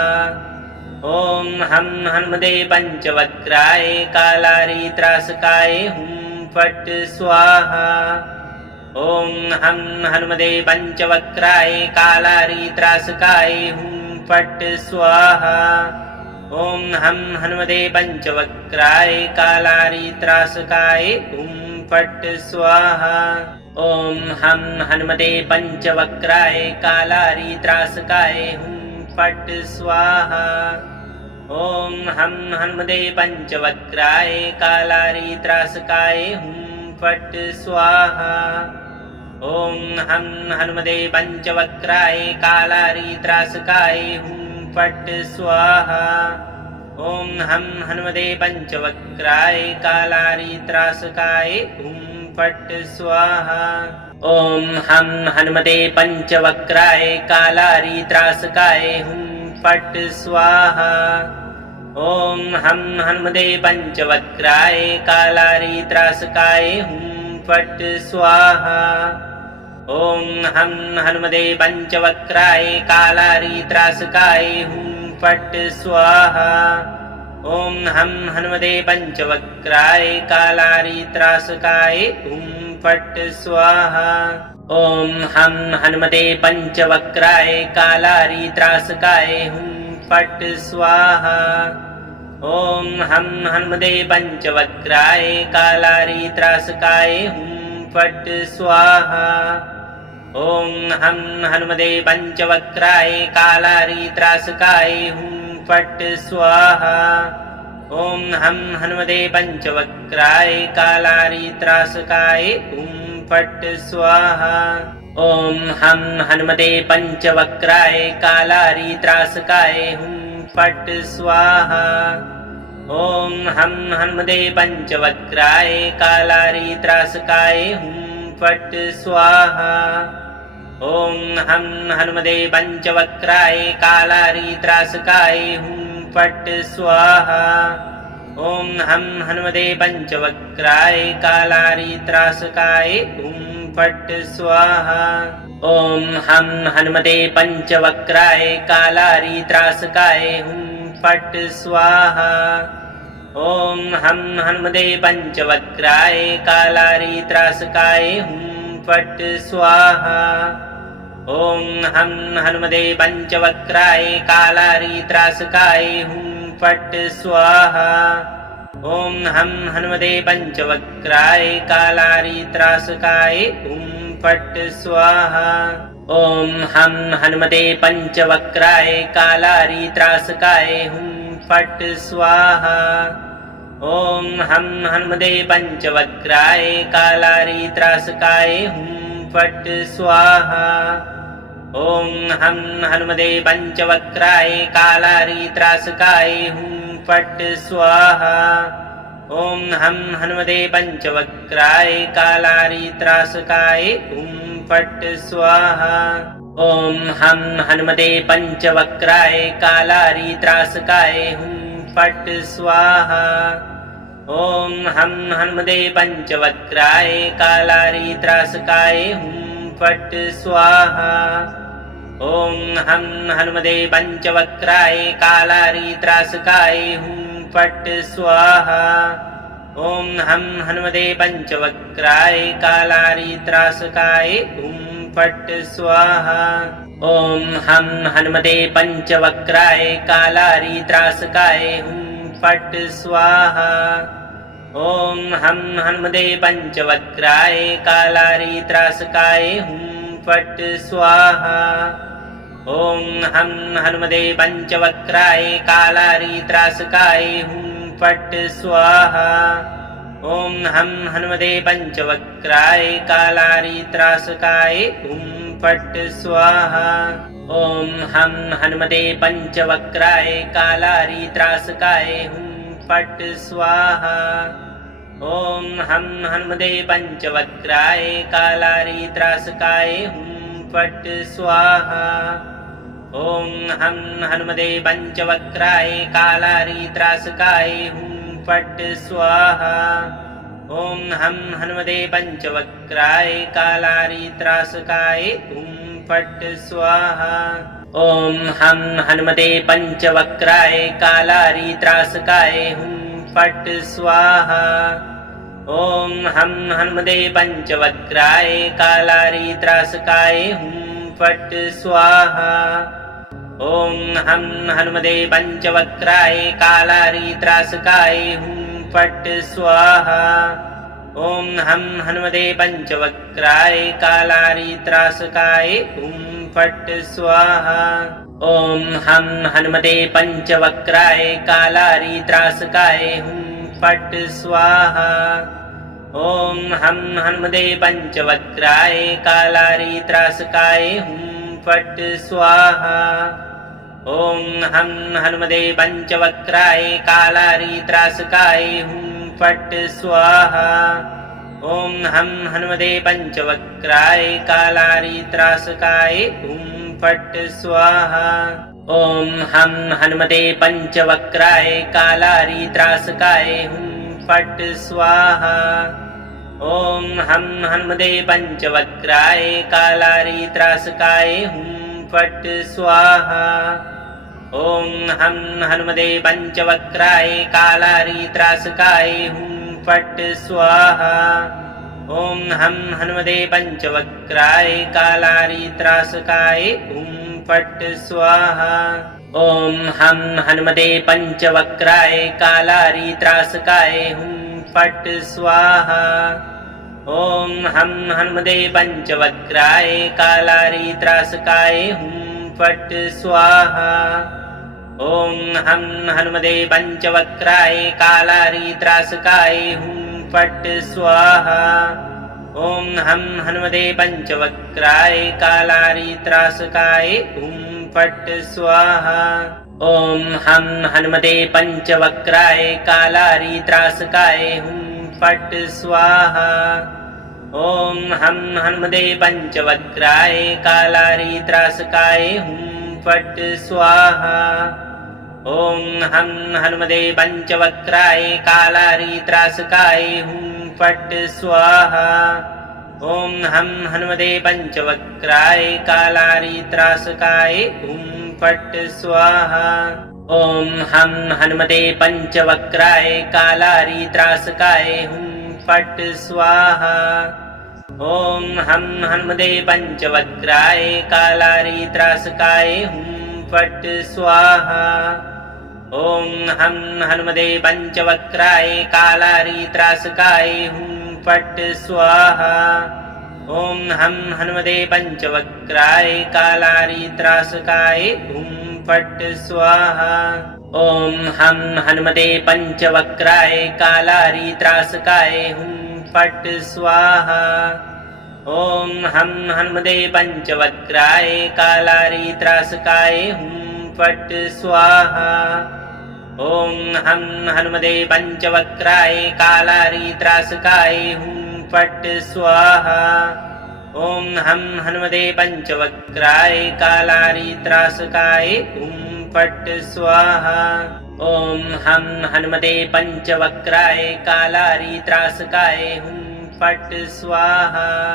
ॐ हं हनुमते पञ्चवक्त्राय कालारि त्रासकाय हुं फट् स्वाहा। ॐ हं हनुमते पञ्चवक्त्राय कालारि त्रासकाय हुं फट् स्वाहा। ॐ हं हनुमते पञ्चवक्त्राय कालारि त्रासकाय हुं फट् स्वाहा। ॐ हं हनुमते पञ्चवक्त्राय कालारि त्रासकाय हुं फट् स्वाहा। ॐ हं हनुमते पञ्चवक्त्राय कालारि त्रासकाय हुं फट् स्वाहा। ओम हम हनुमते पंचवक्राय कालारी त्रासकाय हुं फट् स्वाहा। ओम हम हनुमते पंचवक्राय कालारी त्रासकाय हुं फट् स्वाहा। ओम हम हनुमते पंचवक्राय कालारी त्रासकाय हुं फट् स्वाहा। ओम हम हनुमते पंचवक्राय कालारी त्रासकाय हुं फट् स्वाहा। ओम हम हनुमते पंचवक्राय कालारी त्रासकाय हुं फट् स्वाहा। ओम हम हनुमते पंचवक्राय कालारी त्रासकाय हुं फट् स्वाहा। ओम हम हनुमते पंचवक्राय कालारी त्रासकाय हुं फट् स्वाहा। ओम हम हनुमते पंचवक्राय कालारी त्रासकाय हुं फट् स्वाहा। ओम हम हनुमते पंचवक्राय कालारी त्रासकाय हुं फट् स्वाहा। ओम हम हनुमते पंचवक्राय कालारी त्रासकाय हुं फट् स्वाहा। ओम हम हनुमते पंचवक्राय कालारी त्रासकाय हुं फट् स्वाहा। ओम हम हनुमते पंचवक्राय कालारी त्रासकाय हुं फट् स्वाहा। ओम हम हनुमते पंचवक्राय कालारी त्रासकाय हुं फट् स्वाहा। ओम हम हनुमते पंचवक्राय कालारी त्रासकाय हुं फट् स्वाहा। ओम हम हनुमते पंचवक्राय कालारी त्रासकाय हुं फट् स्वाहा। ओम हम हनुमते पंचवक्राय कालारी त्रासकाय हुं फट् स्वाहा। ओम हम हनुमते पंचवक्राय कालारी त्रासकाय हुं फट् स्वाहा। ओम हम हनुमते पंचवक्राय कालारी त्रासकाय हुं फट् स्वाहा। ओम हम हनुमते पंचवक्राय कालारी त्रासकाय हुं फट् स्वाहा। ओम हम हनुमते पंचवक्राय कालारी त्रासकाय हुं फट् स्वाहा। ओम हम हनुमते पंचवक्राय कालारी त्रासकाय हुं फट् स्वाहा। ओम हम हनुमते पंचवक्राय कालारी त्रासकाय हुं फट् स्वाहा। ओम हम हनुमते पंचवक्राय कालारी त्रासकाय हुं फट् स्वाहा। ओम हम हनुमते पंचवक्राय कालारी त्रासकाय हुं फट् स्वाहा। ओम हम हनुमते पंचवक्राय कालारी त्रासकाय हुं फट् स्वाहा। ओम हम हनुमते पंचवक्राय कालारी त्रासकाय हुं फट् स्वाहा। ओम हम हनुमते पंचवक्राय कालारी त्रासकाय हुं फट् स्वाहा। ओम हम हनुमते पंचवक्राय कालारी त्रासकाय हुं फट् स्वाहा। ओम हम हनुमते पंचवक्राय कालारी त्रासकाय हुं फट् स्वाहा। ओम हम हनुमते पंचवक्राय कालारी त्रासकाय हुं फट् स्वाहा। ओम हम हनुमते पंचवक्राय कालारी त्रासकाय हुं फट् स्वाहा। ओम हम हनुमते पंचवक्राय कालारी त्रासकाय हुं फट् स्वाहा। ओम हम हनुमते पंचवक्राय कालारी त्रासकाय हुं फट् स्वाहा। ओम हम हनुमते पंचवक्राय कालारी त्रासकाय हुं फट् स्वाहा। ओम हम हनुमते पंचवक्राय कालारी त्रासकाय हुं फट् स्वाहा। ओम हम हनुमते पंचवक्राय कालारी त्रासकाय हुं फट् स्वाहा। ओम हम हनुमते पंचवक्राय कालारी त्रासकाय हुं फट् स्वाहा। ओम हम हनुमते पंचवक्राय कालारी त्रासकाय हुं फट् स्वाहा। ओम हम हनुमते पंचवक्राय कालारी त्रासकाय हुं फट् स्वाहा। ओम हम हनुमते पंचवक्राय कालारी त्रासकाय हुम फट स्वाहा। ओम हम हनुमते पंचवक्राय कालारी त्रासकाय हुम फट स्वाहा। ओम हम हनुमते पंचवक्राय कालारी त्रासकाय हुम फट स्वाहा। ओम हम हनुमते पंचवक्राय कालारी त्रासकाय हुम फट स्वाहा। ओम हम हनुमते पंचवक्राय कालारी त्रासकाय हुम फट स्वाहा। ओम हम हनुमते पंचवक्राय कालारी त्रासकाय हुम फट स्वाहा। ओम हम हनुमते पंचवक्राय कालारी त्रासकाय हुम फट स्वाहा। ओम हम हनुमते पंचवक्राय कालारी त्रासकाय हुम फट स्वाहा। ओम हम हनुमते पंचवक्राय कालारी त्रासकाय हुम फट स्वाहा। ओम हम हनुमते पंचवक्राय कालारी त्रासकाय हुम फट स्वाहा। ओम हम हनुमते पंचवक्राय कालारी त्रासकाय हुम फट स्वाहा। ओम हम हनुमते पंचवक्राय कालारी त्रासकाय हुम फट स्वाहा। ओम हम हनुमते पंचवक्राय कालारी त्रासकाय हुम फट स्वाहा। ओम हम हनुमते पंचवक्राय कालारी त्रासकाय हुम फट स्वाहा। ओम हम हनुमते पंचवक्राय कालारी त्रासकाय हुम फट स्वाहा। ओम हम हनुमते पंचवक्राय कालारी त्रासकाय हुम फट स्वाहा। ओम हम हनुमते पंचवक्राय कालारी त्रासकाय हुम फट स्वाहा। ओम हम हनुमते पंचवक्राय कालारी त्रासकाय हुम फट स्वाहा। ओम हम हनुमते पंचवक्राय कालारी त्रासकाय हुम फट स्वाहा। ओम हम हनुमते पंचवक्राय कालारी त्रासकाय हुम फट स्वाहा। ओम हम हनुमते पंचवक्राय कालारी त्रासकाय हुम फट स्वाहा। ओम हम हनुमते पंचवक्राय कालारी त्रासकाय हुम फट स्वाहा। ओम हम हनुमते पंचवक्राय कालारी त्रासकाय हुम फट स्वाहा। ओम हम हनुमते पंचवक्राय कालारी त्रासकाय हुम फट स्वाहा।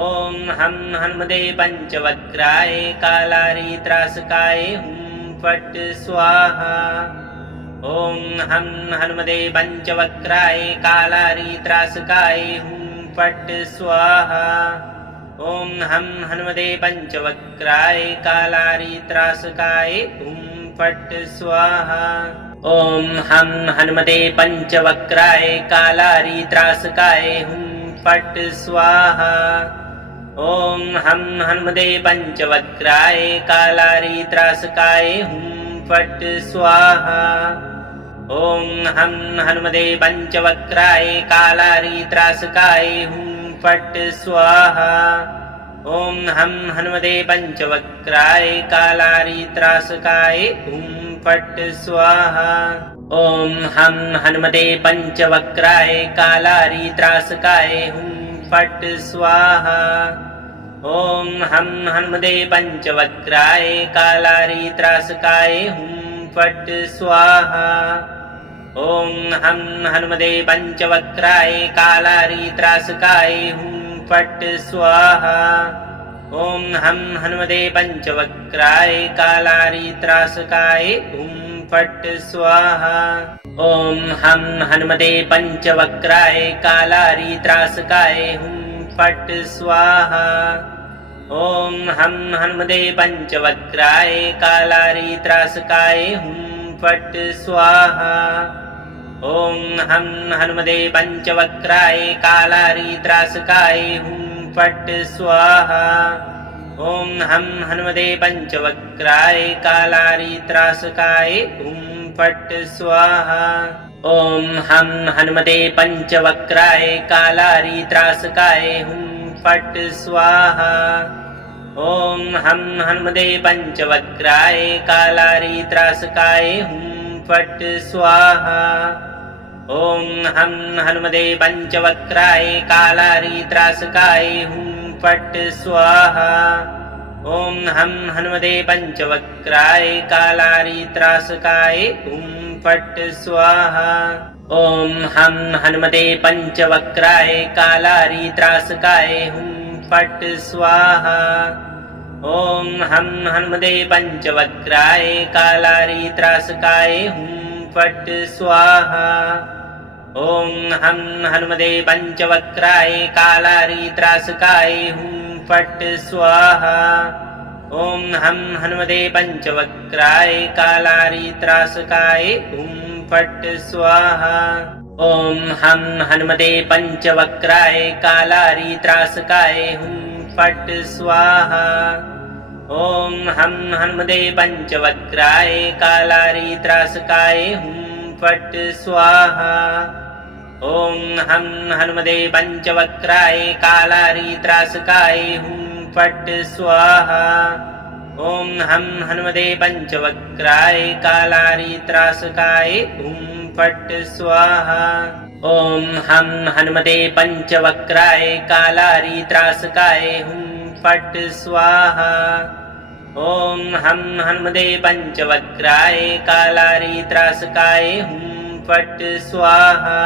ओम हम हनुमते पंचवक्राय कालारी त्रासकाय हुम फट स्वाहा। ओम हम हनुमते पंचवक्राय कालारी त्रासकाय हुम फट स्वाहा। ओम हम हनुमते पंचवक्राय कालारी त्रासकाय हुम फट स्वाहा। ओम हम हनुमते पंचवक्राय कालारी त्रासकाय हुम फट स्वाहा। ओम हम हनुमते पंचवक्राय कालारी त्रासकाय हुम फट स्वाहा। ओम हम हनुमते पंचवक्राय कालारी त्रासकाय हुम फट स्वाहा। ओम हम हनुमते पंचवक्राय कालारी त्रासकाय हुम फट स्वाहा। ओम हम हनुमते पंचवक्राय कालारी त्रासकाय हुम फट स्वाहा। ओम हम हनुमते पंचवक्राय कालारी त्रासकाय हुम फट स्वाहा। ओम हम हनुमते पंचवक्राय कालारी त्रासकाय हुम फट स्वाहा। ओम हम हनुमते पंचवक्राय कालारी त्रासकाय हुम फट स्वाहा। ओम हम हनुमते पंचवक्राय कालारी त्रासकाय हुम फट स्वाहा। ओम हम हनुमते पंचवक्राय कालारी त्रासकाय हुम फट स्वाहा। ओम हम हनुमते पंचवक्राय कालारी त्रासकाय हुम फट स्वाहा। ओम हम हनुमते पंचवक्राय कालारी त्रासकाय हुम फट् स्वाहा। ॐ हं हनुमते पञ्चवक्त्राय कालारित्रासकाय हुं फट् स्वाहा। ॐ हं हनुमते पञ्चवक्त्राय कालारित्रासकाय हुं फट् स्वाहा। ॐ हं हनुमते पञ्चवक्त्राय कालारित्रासकाय हुं फट् स्वाहा। ॐ हं हनुमते पञ्चवक्त्राय कालारित्रासकाय हुं फट् स्वाहा। ॐ हं हनुमते पञ्चवक्त्राय कालारित्रासकाय हुं फट् स्वाहा। ॐ हं हनुमते पञ्चवक्त्राय कालारित्रासकाय हुं फट् स्वाहा। ॐ हं हनुमते पञ्चवक्त्राय कालारित्रासकाय हुं फट् स्वाहा। ॐ हं हनुमते पञ्चवक्त्राय कालारित्रासकाय हुं फट् स्वाहा। ॐ हं हनुमते पञ्चवक्त्राय कालारित्रासकाय हुं फट् स्वाहा। ॐ हं हनुमते पञ्चवक्त्राय कालारित्रासकाय हुं फट् स्वाहा। ॐ हं हनुमते पञ्चवक्त्राय कालारित्रासकाय हुं फट् स्वाहा। ॐ हं हनुमते पञ्चवक्त्राय कालारित्रासकाय हुं फट् स्वाहा। ॐ हं हनुमते पञ्चवक्त्राय कालारित्रासकाय हुं फट् स्वाहा। ॐ हं हनुमते पञ्चवक्त्राय कालारित्रासकाय हुं फट् स्वाहा।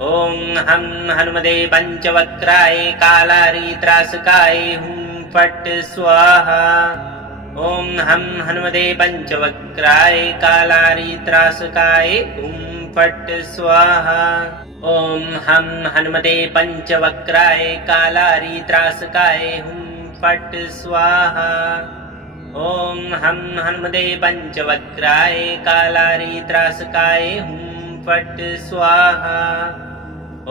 ॐ हं हनुमते पञ्चवक्त्राय कालारित्रासकाय हुं फट् स्वाहा। ॐ हं हनुमते पञ्चवक्त्राय कालारित्रासकाय हुं फट् स्वाहा। ॐ हं हनुमते पञ्चवक्त्राय कालारित्रासकाय हुं फट् स्वाहा। ॐ हं हनुमते पञ्चवक्त्राय कालारित्रासकाय हुं फट् स्वाहा। ॐ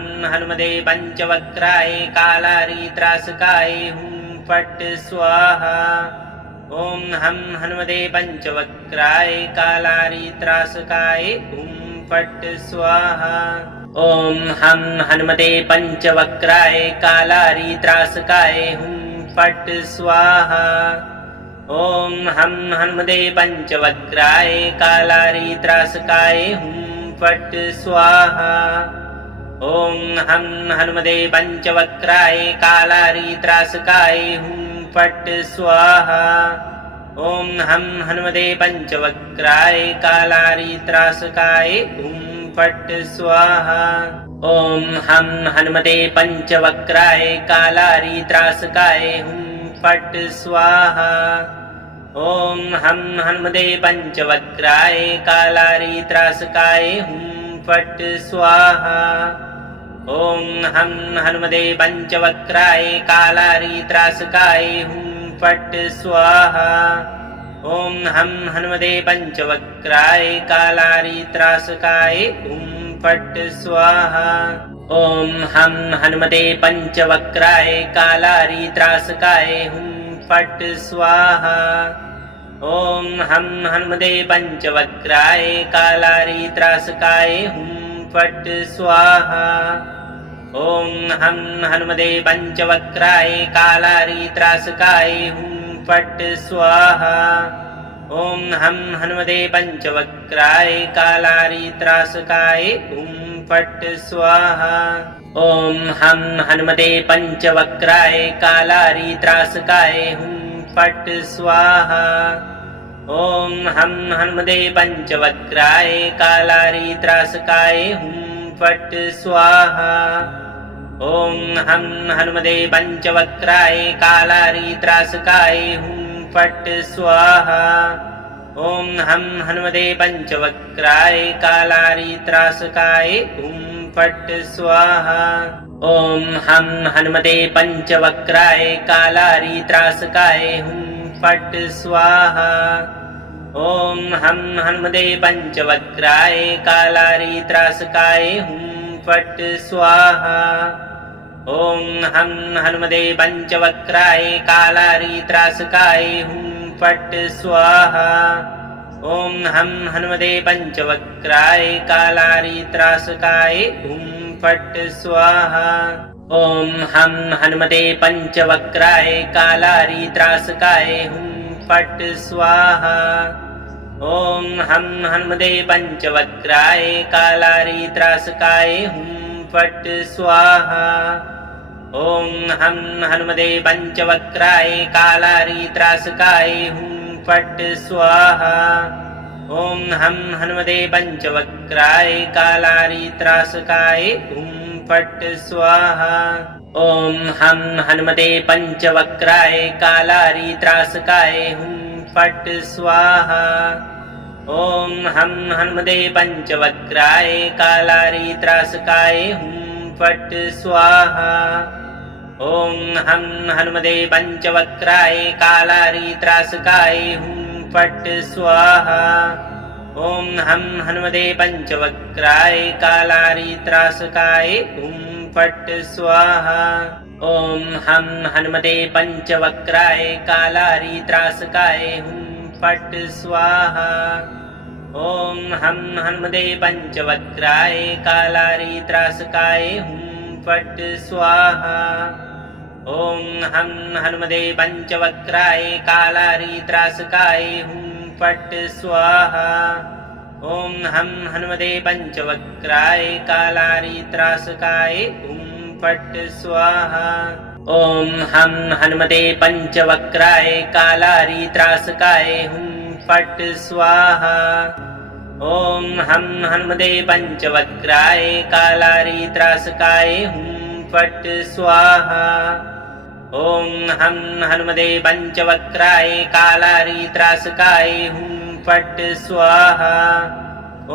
हं हनुमते पञ्चवक्त्राय कालारित्रासकाय हुं फट् स्वाहा। ॐ हं हनुमते पञ्चवक्त्राय कालारित्रासकाय हुं फट् स्वाहा। ॐ हं हनुमते पञ्चवक्त्राय कालारित्रासकाय हुं फट् स्वाहा। ॐ हं हनुमते पञ्चवक्त्राय कालारित्रासकाय हुं फट् स्वाहा। ॐ हं हनुमते पञ्चवक्त्राय कालारित्रासकाय हुं फट् स्वाहा। ॐ हं हनुमते पञ्चवक्त्राय कालारित्रासकाय हुं फट् स्वाहा। ॐ हं हनुमते पञ्चवक्त्राय कालारित्रासकाय हुं फट् स्वाहा। ॐ हं हनुमते पञ्चवक्त्राय कालारित्रासकाय हुं फट् स्वाहा। ॐ हं हनुमते पञ्चवक्त्राय कालारित्रासकाय हुं फट् स्वाहा। ॐ हं हनुमते पञ्चवक्त्राय कालारित्रासकाय हुं फट् स्वाहा। ॐ हं हनुमते पञ्चवक्त्राय कालारित्रासकाय हुं फट् स्वाहा। ॐ हं हनुमते पञ्चवक्त्राय कालारित्रासकाय हुं फट् स्वाहा। ॐ हं हनुमते पञ्चवक्त्राय कालारित्रासकाय हुं फट् स्वाहा। ॐ हं हनुमते पञ्चवक्त्राय कालारित्रासकाय हुं फट् स्वाहा। ॐ हं हनुमते पञ्चवक्त्राय कालारित्रासकाय हुं फट् स्वाहा। ॐ हं हनुमते पञ्चवक्त्राय कालारित्रासकाय हुं फट् स्वाहा। ॐ हं हनुमते पञ्चवक्त्राय कालारित्रासकाय हुं फट् स्वाहा। ॐ हं हनुमते पञ्चवक्त्राय कालारित्रासकाय हुं फट् स्वाहा। ॐ हं हनुमते पञ्चवक्त्राय कालारित्रासकाय हुं फट् स्वाहा। ॐ हं हनुमते पञ्चवक्त्राय कालारित्रासकाय हुं फट् स्वाहा। ॐ हं हनुमते पञ्चवक्त्राय कालारित्रासकाय हुं फट् स्वाहा। ॐ हं हनुमते पञ्चवक्त्राय कालारि त्रासकाय हुं फट् स्वाहा। ॐ हं हनुमते पञ्चवक्त्राय कालारि त्रासकाय हुं फट् स्वाहा। ॐ हं हनुमते पञ्चवक्त्राय कालारि त्रासकाय हुं फट् स्वाहा। ॐ हं हनुमते पञ्चवक्त्राय कालारि त्रासकाय हुं फट् स्वाहा। ॐ हं हनुमते पञ्चवक्त्राय कालारि त्रासकाय हुं फट् स्वाहा। ॐ हं हनुमते पञ्चवक्त्राय कालारि त्रासकाय हुं फट् स्वाहा। ॐ हं हनुमते पञ्चवक्त्राय कालारि त्रासकाय हुं फट् स्वाहा। ॐ हं हनुमते पञ्चवक्त्राय कालारि त्रासकाय हुं फट् स्वाहा। ॐ हं हनुमते पञ्चवक्त्राय कालारि त्रासकाय हुं फट् स्वाहा। ॐ हं हनुमते पञ्चवक्त्राय कालारि त्रासकाय हुं फट् स्वाहा। ॐ हं हनुमते पञ्चवक्त्राय कालारि त्रासकाय हुं फट् स्वाहा। ॐ हं हनुमते पञ्चवक्त्राय कालारि त्रासकाय हुं फट् स्वाहा। ॐ हं हनुमते पञ्चवक्त्राय कालारि त्रासकाय हुं फट् स्वाहा। ॐ हं हनुमते पञ्चवक्त्राय कालारि त्रासकाय हुं फट् स्वाहा। ॐ हं हनुमते पञ्चवक्त्राय कालारि त्रासकाय हुं फट् स्वाहा। ॐ हं हनुमते पञ्चवक्त्राय कालारि त्रासकाय हुं फट् स्वाहा।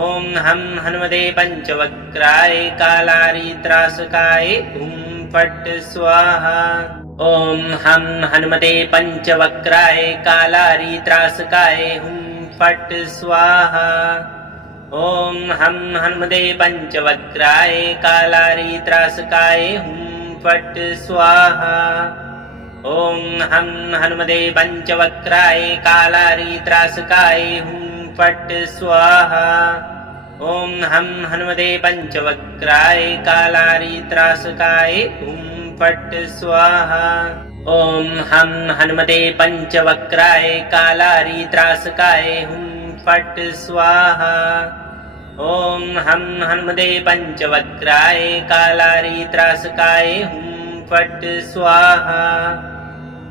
ॐ हं हनुमते पञ्चवक्त्राय कालारि त्रासकाय हुं फट् स्वाहा। ॐ हं हनुमते पञ्चवक्त्राय कालारि त्रासकाय हुं फट् स्वाहा। ॐ हं हनुमते पञ्चवक्त्राय कालारि त्रासकाय हुं फट् स्वाहा। ॐ हं हनुमते पञ्चवक्त्राय कालारि त्रासकाय हुं फट् स्वाहा। ॐ हं हनुमते पञ्चवक्त्राय कालारि त्रासकाय हुं फट् स्वाहा। ॐ हं हनुमते पञ्चवक्त्राय कालारि त्रासकाय हुं फट् स्वाहा। ॐ हं हनुमते पञ्चवक्त्राय कालारि त्रासकाय हुं फट् स्वाहा।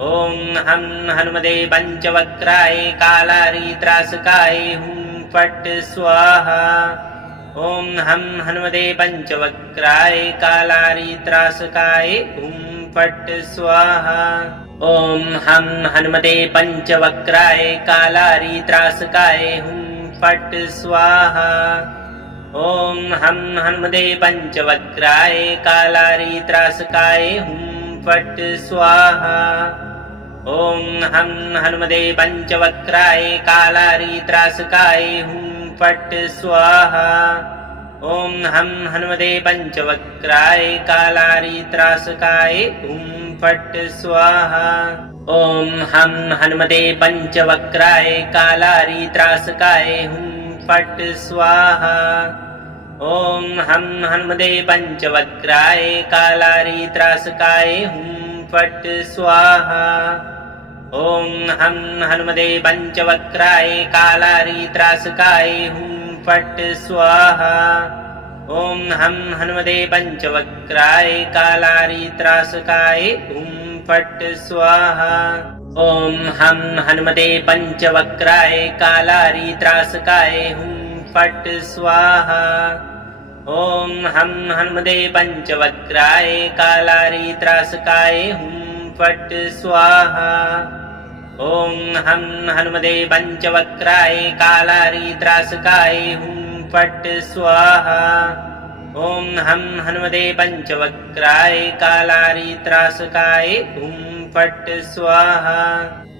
ॐ हं हनुमते पञ्चवक्त्राय कालारि त्रासकाय हुं फट् स्वाहा। ॐ हं हनुमते पञ्चवक्त्राय कालारि त्रासकाय हुं फट् स्वाहा। ॐ हं हनुमते पञ्चवक्त्राय कालारि त्रासकाय हुं फट् स्वाहा। ॐ हं हनुमते पञ्चवक्त्राय कालारि त्रासकाय हुं फट् स्वाहा। ॐ हं हनुमते पञ्चवक्त्राय कालारि त्रासकाय हुं फट् स्वाहा। ॐ हं हनुमते पञ्चवक्त्राय कालारि त्रासकाय हुं फट् स्वाहा। ॐ हं हनुमते पञ्चवक्त्राय कालारि त्रासकाय हुं फट् स्वाहा। ॐ हं हनुमते पञ्चवक्त्राय कालारि त्रासकाय हुं फट् स्वाहा। ॐ हं हनुमते पञ्चवक्त्राय कालारि त्रासकाय हुं फट् स्वाहा। ॐ हं हनुमते पञ्चवक्त्राय कालारि त्रासकाय हुं फट् स्वाहा। ॐ हं हनुमते पञ्चवक्त्राय कालारि त्रासकाय हुं फट् स्वाहा। ॐ हं हनुमते पञ्चवक्त्राय कालारि त्रासकाय हुं फट् स्वाहा। ॐ हं हनुमते पञ्चवक्त्राय कालारि त्रासकाय हुं फट् स्वाहा। ॐ हं हनुमते पञ्चवक्त्राय कालारि त्रासकाय हुं फट् स्वाहा।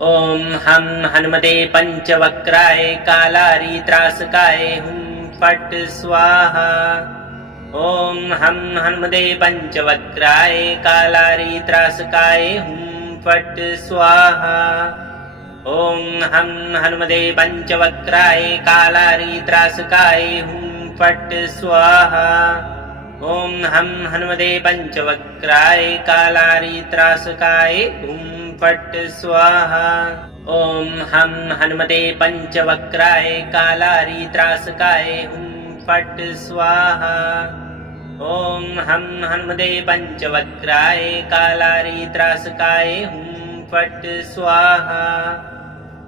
ॐ हं हनुमते पञ्चवक्त्राय कालारि त्रासकाय हुं फट् स्वाहा। ॐ हं हनुमते पञ्चवक्त्राय कालारि त्रासकाय हुं फट् स्वाहा। ॐ हं हनुमते पञ्चवक्त्राय कालारित्रासकाय हुं फट् स्वाहा। ॐ हं हनुमते पञ्चवक्त्राय कालारित्रासकाय हुं फट् स्वाहा। ॐ हं हनुमते पञ्चवक्त्राय कालारित्रासकाय हुं फट् स्वाहा। ॐ हं हनुमते पञ्चवक्त्राय कालारित्रासकाय हुं फट् स्वाहा।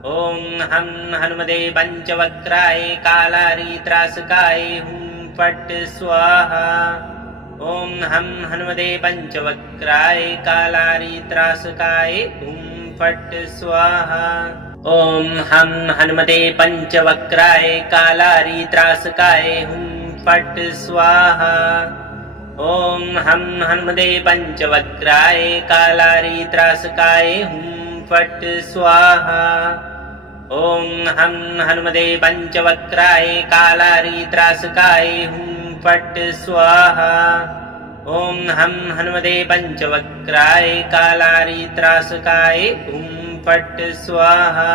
ॐ हं हनुमते पञ्चवक्त्राय कालारित्रासकाय हुं फट् स्वाहा। ॐ हं हनुमते पञ्चवक्त्राय कालारित्रासकाय हुं फट् स्वाहा। ॐ हं हनुमते पञ्चवक्त्राय कालारित्रासकाय हुं फट् स्वाहा। ॐ हं हनुमते पञ्चवक्त्राय कालारित्रासकाय हुं फट् स्वाहा। ॐ हं हनुमते पञ्चवक्त्राय कालारित्रासकाय हुं फट् स्वाहा। ॐ हं हनुमते पञ्चवक्त्राय कालारित्रासकाय हुं फट् स्वाहा।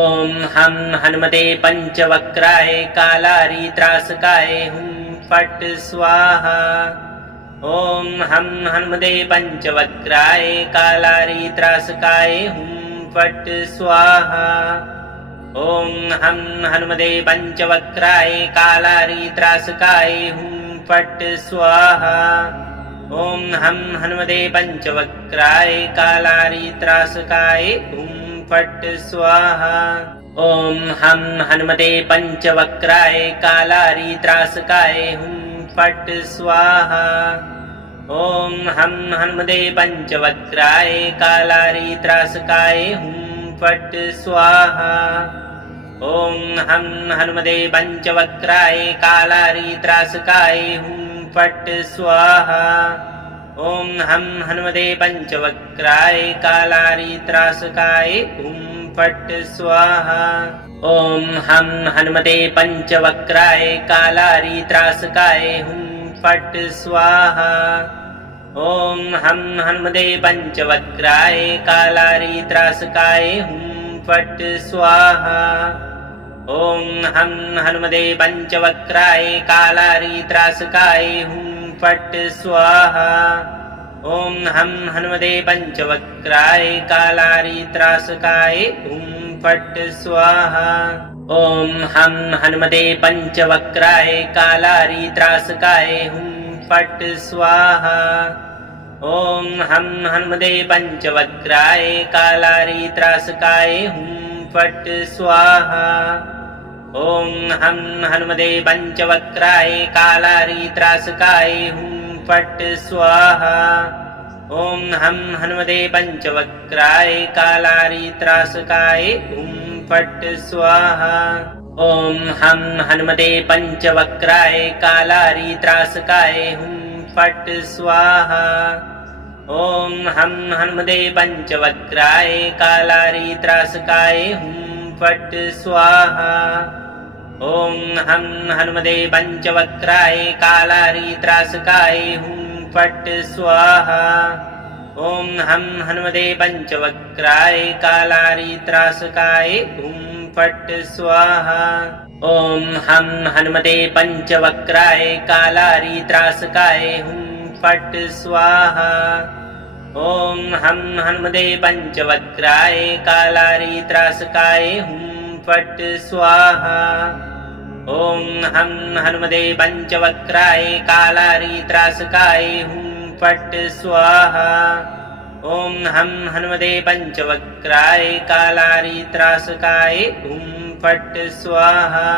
ॐ हं हनुमते पञ्चवक्त्राय कालारित्रासकाय हुं फट् स्वाहा। ॐ हं हनुमते पञ्चवक्त्राय कालारित्रासकाय हुं फट् स्वाहा। ॐ हं हनुमते पञ्चवक्त्राय कालारित्रासकाय हुं फट् स्वाहा। ॐ हं हनुमते पञ्चवक्त्राय कालारित्रासकाय हुं फट् स्वाहा। ॐ हं हनुमते पञ्चवक्त्राय कालारित्रासकाय हुं फट् स्वाहा। ॐ हं हनुमते पञ्चवक्त्राय कालारित्रासकाय हुं फट् स्वाहा। ॐ हं हनुमते पञ्चवक्त्राय कालारित्रासकाय हुं फट् स्वाहा। ॐ हं हनुमते पञ्चवक्त्राय कालारित्रासकाय हुं फट् स्वाहा। ॐ हं हनुमते पञ्चवक्त्राय कालारित्रासकाय हुं फट् स्वाहा। ॐ हं हनुमते पञ्चवक्त्राय कालारित्रासकाय हुं फट् स्वाहा। ॐ हं हनुमते पञ्चवक्त्राय कालारित्रासकाय हुं फट् स्वाहा। ॐ हं हनुमते पञ्चवक्त्राय कालारित्रासकाय हुं फट् स्वाहा। ॐ हं हनुमते पञ्चवक्त्राय कालारित्रासकाय हुं फट् स्वाहा। ॐ हं हनुमते पञ्चवक्त्राय कालारित्रासकाय हुं फट् स्वाहा। ॐ हं हनुमते पञ्चवक्त्राय कालारित्रासकाय हुं फट् स्वाहा। ॐ हं हनुमते पञ्चवक्त्राय कालारित्रासकाय हुं फट् स्वाहा। ॐ हं हनुमते पञ्चवक्त्राय कालारित्रासकाय हुं फट् स्वाहा। ॐ हं हनुमते पञ्चवक्त्राय कालारित्रासकाय हुं फट् स्वाहा। ॐ हं हनुमते पञ्चवक्त्राय कालारित्रासकाय हुं फट् स्वाहा। ॐ हं हनुमते पञ्चवक्त्राय कालारित्रासकाय हुं फट् स्वाहा। ॐ हं हनुमते पञ्चवक्त्राय कालारित्रासकाय हुं फट् स्वाहा। ॐ हं हनुमते पञ्चवक्त्राय कालारित्रासकाय हुं फट् स्वाहा। ॐ हं हनुमते पञ्चवक्त्राय कालारित्रासकाय हुं फट् स्वाहा। ॐ हं हनुमते पञ्चवक्त्राय कालारित्रासकाय हुं फट् स्वाहा।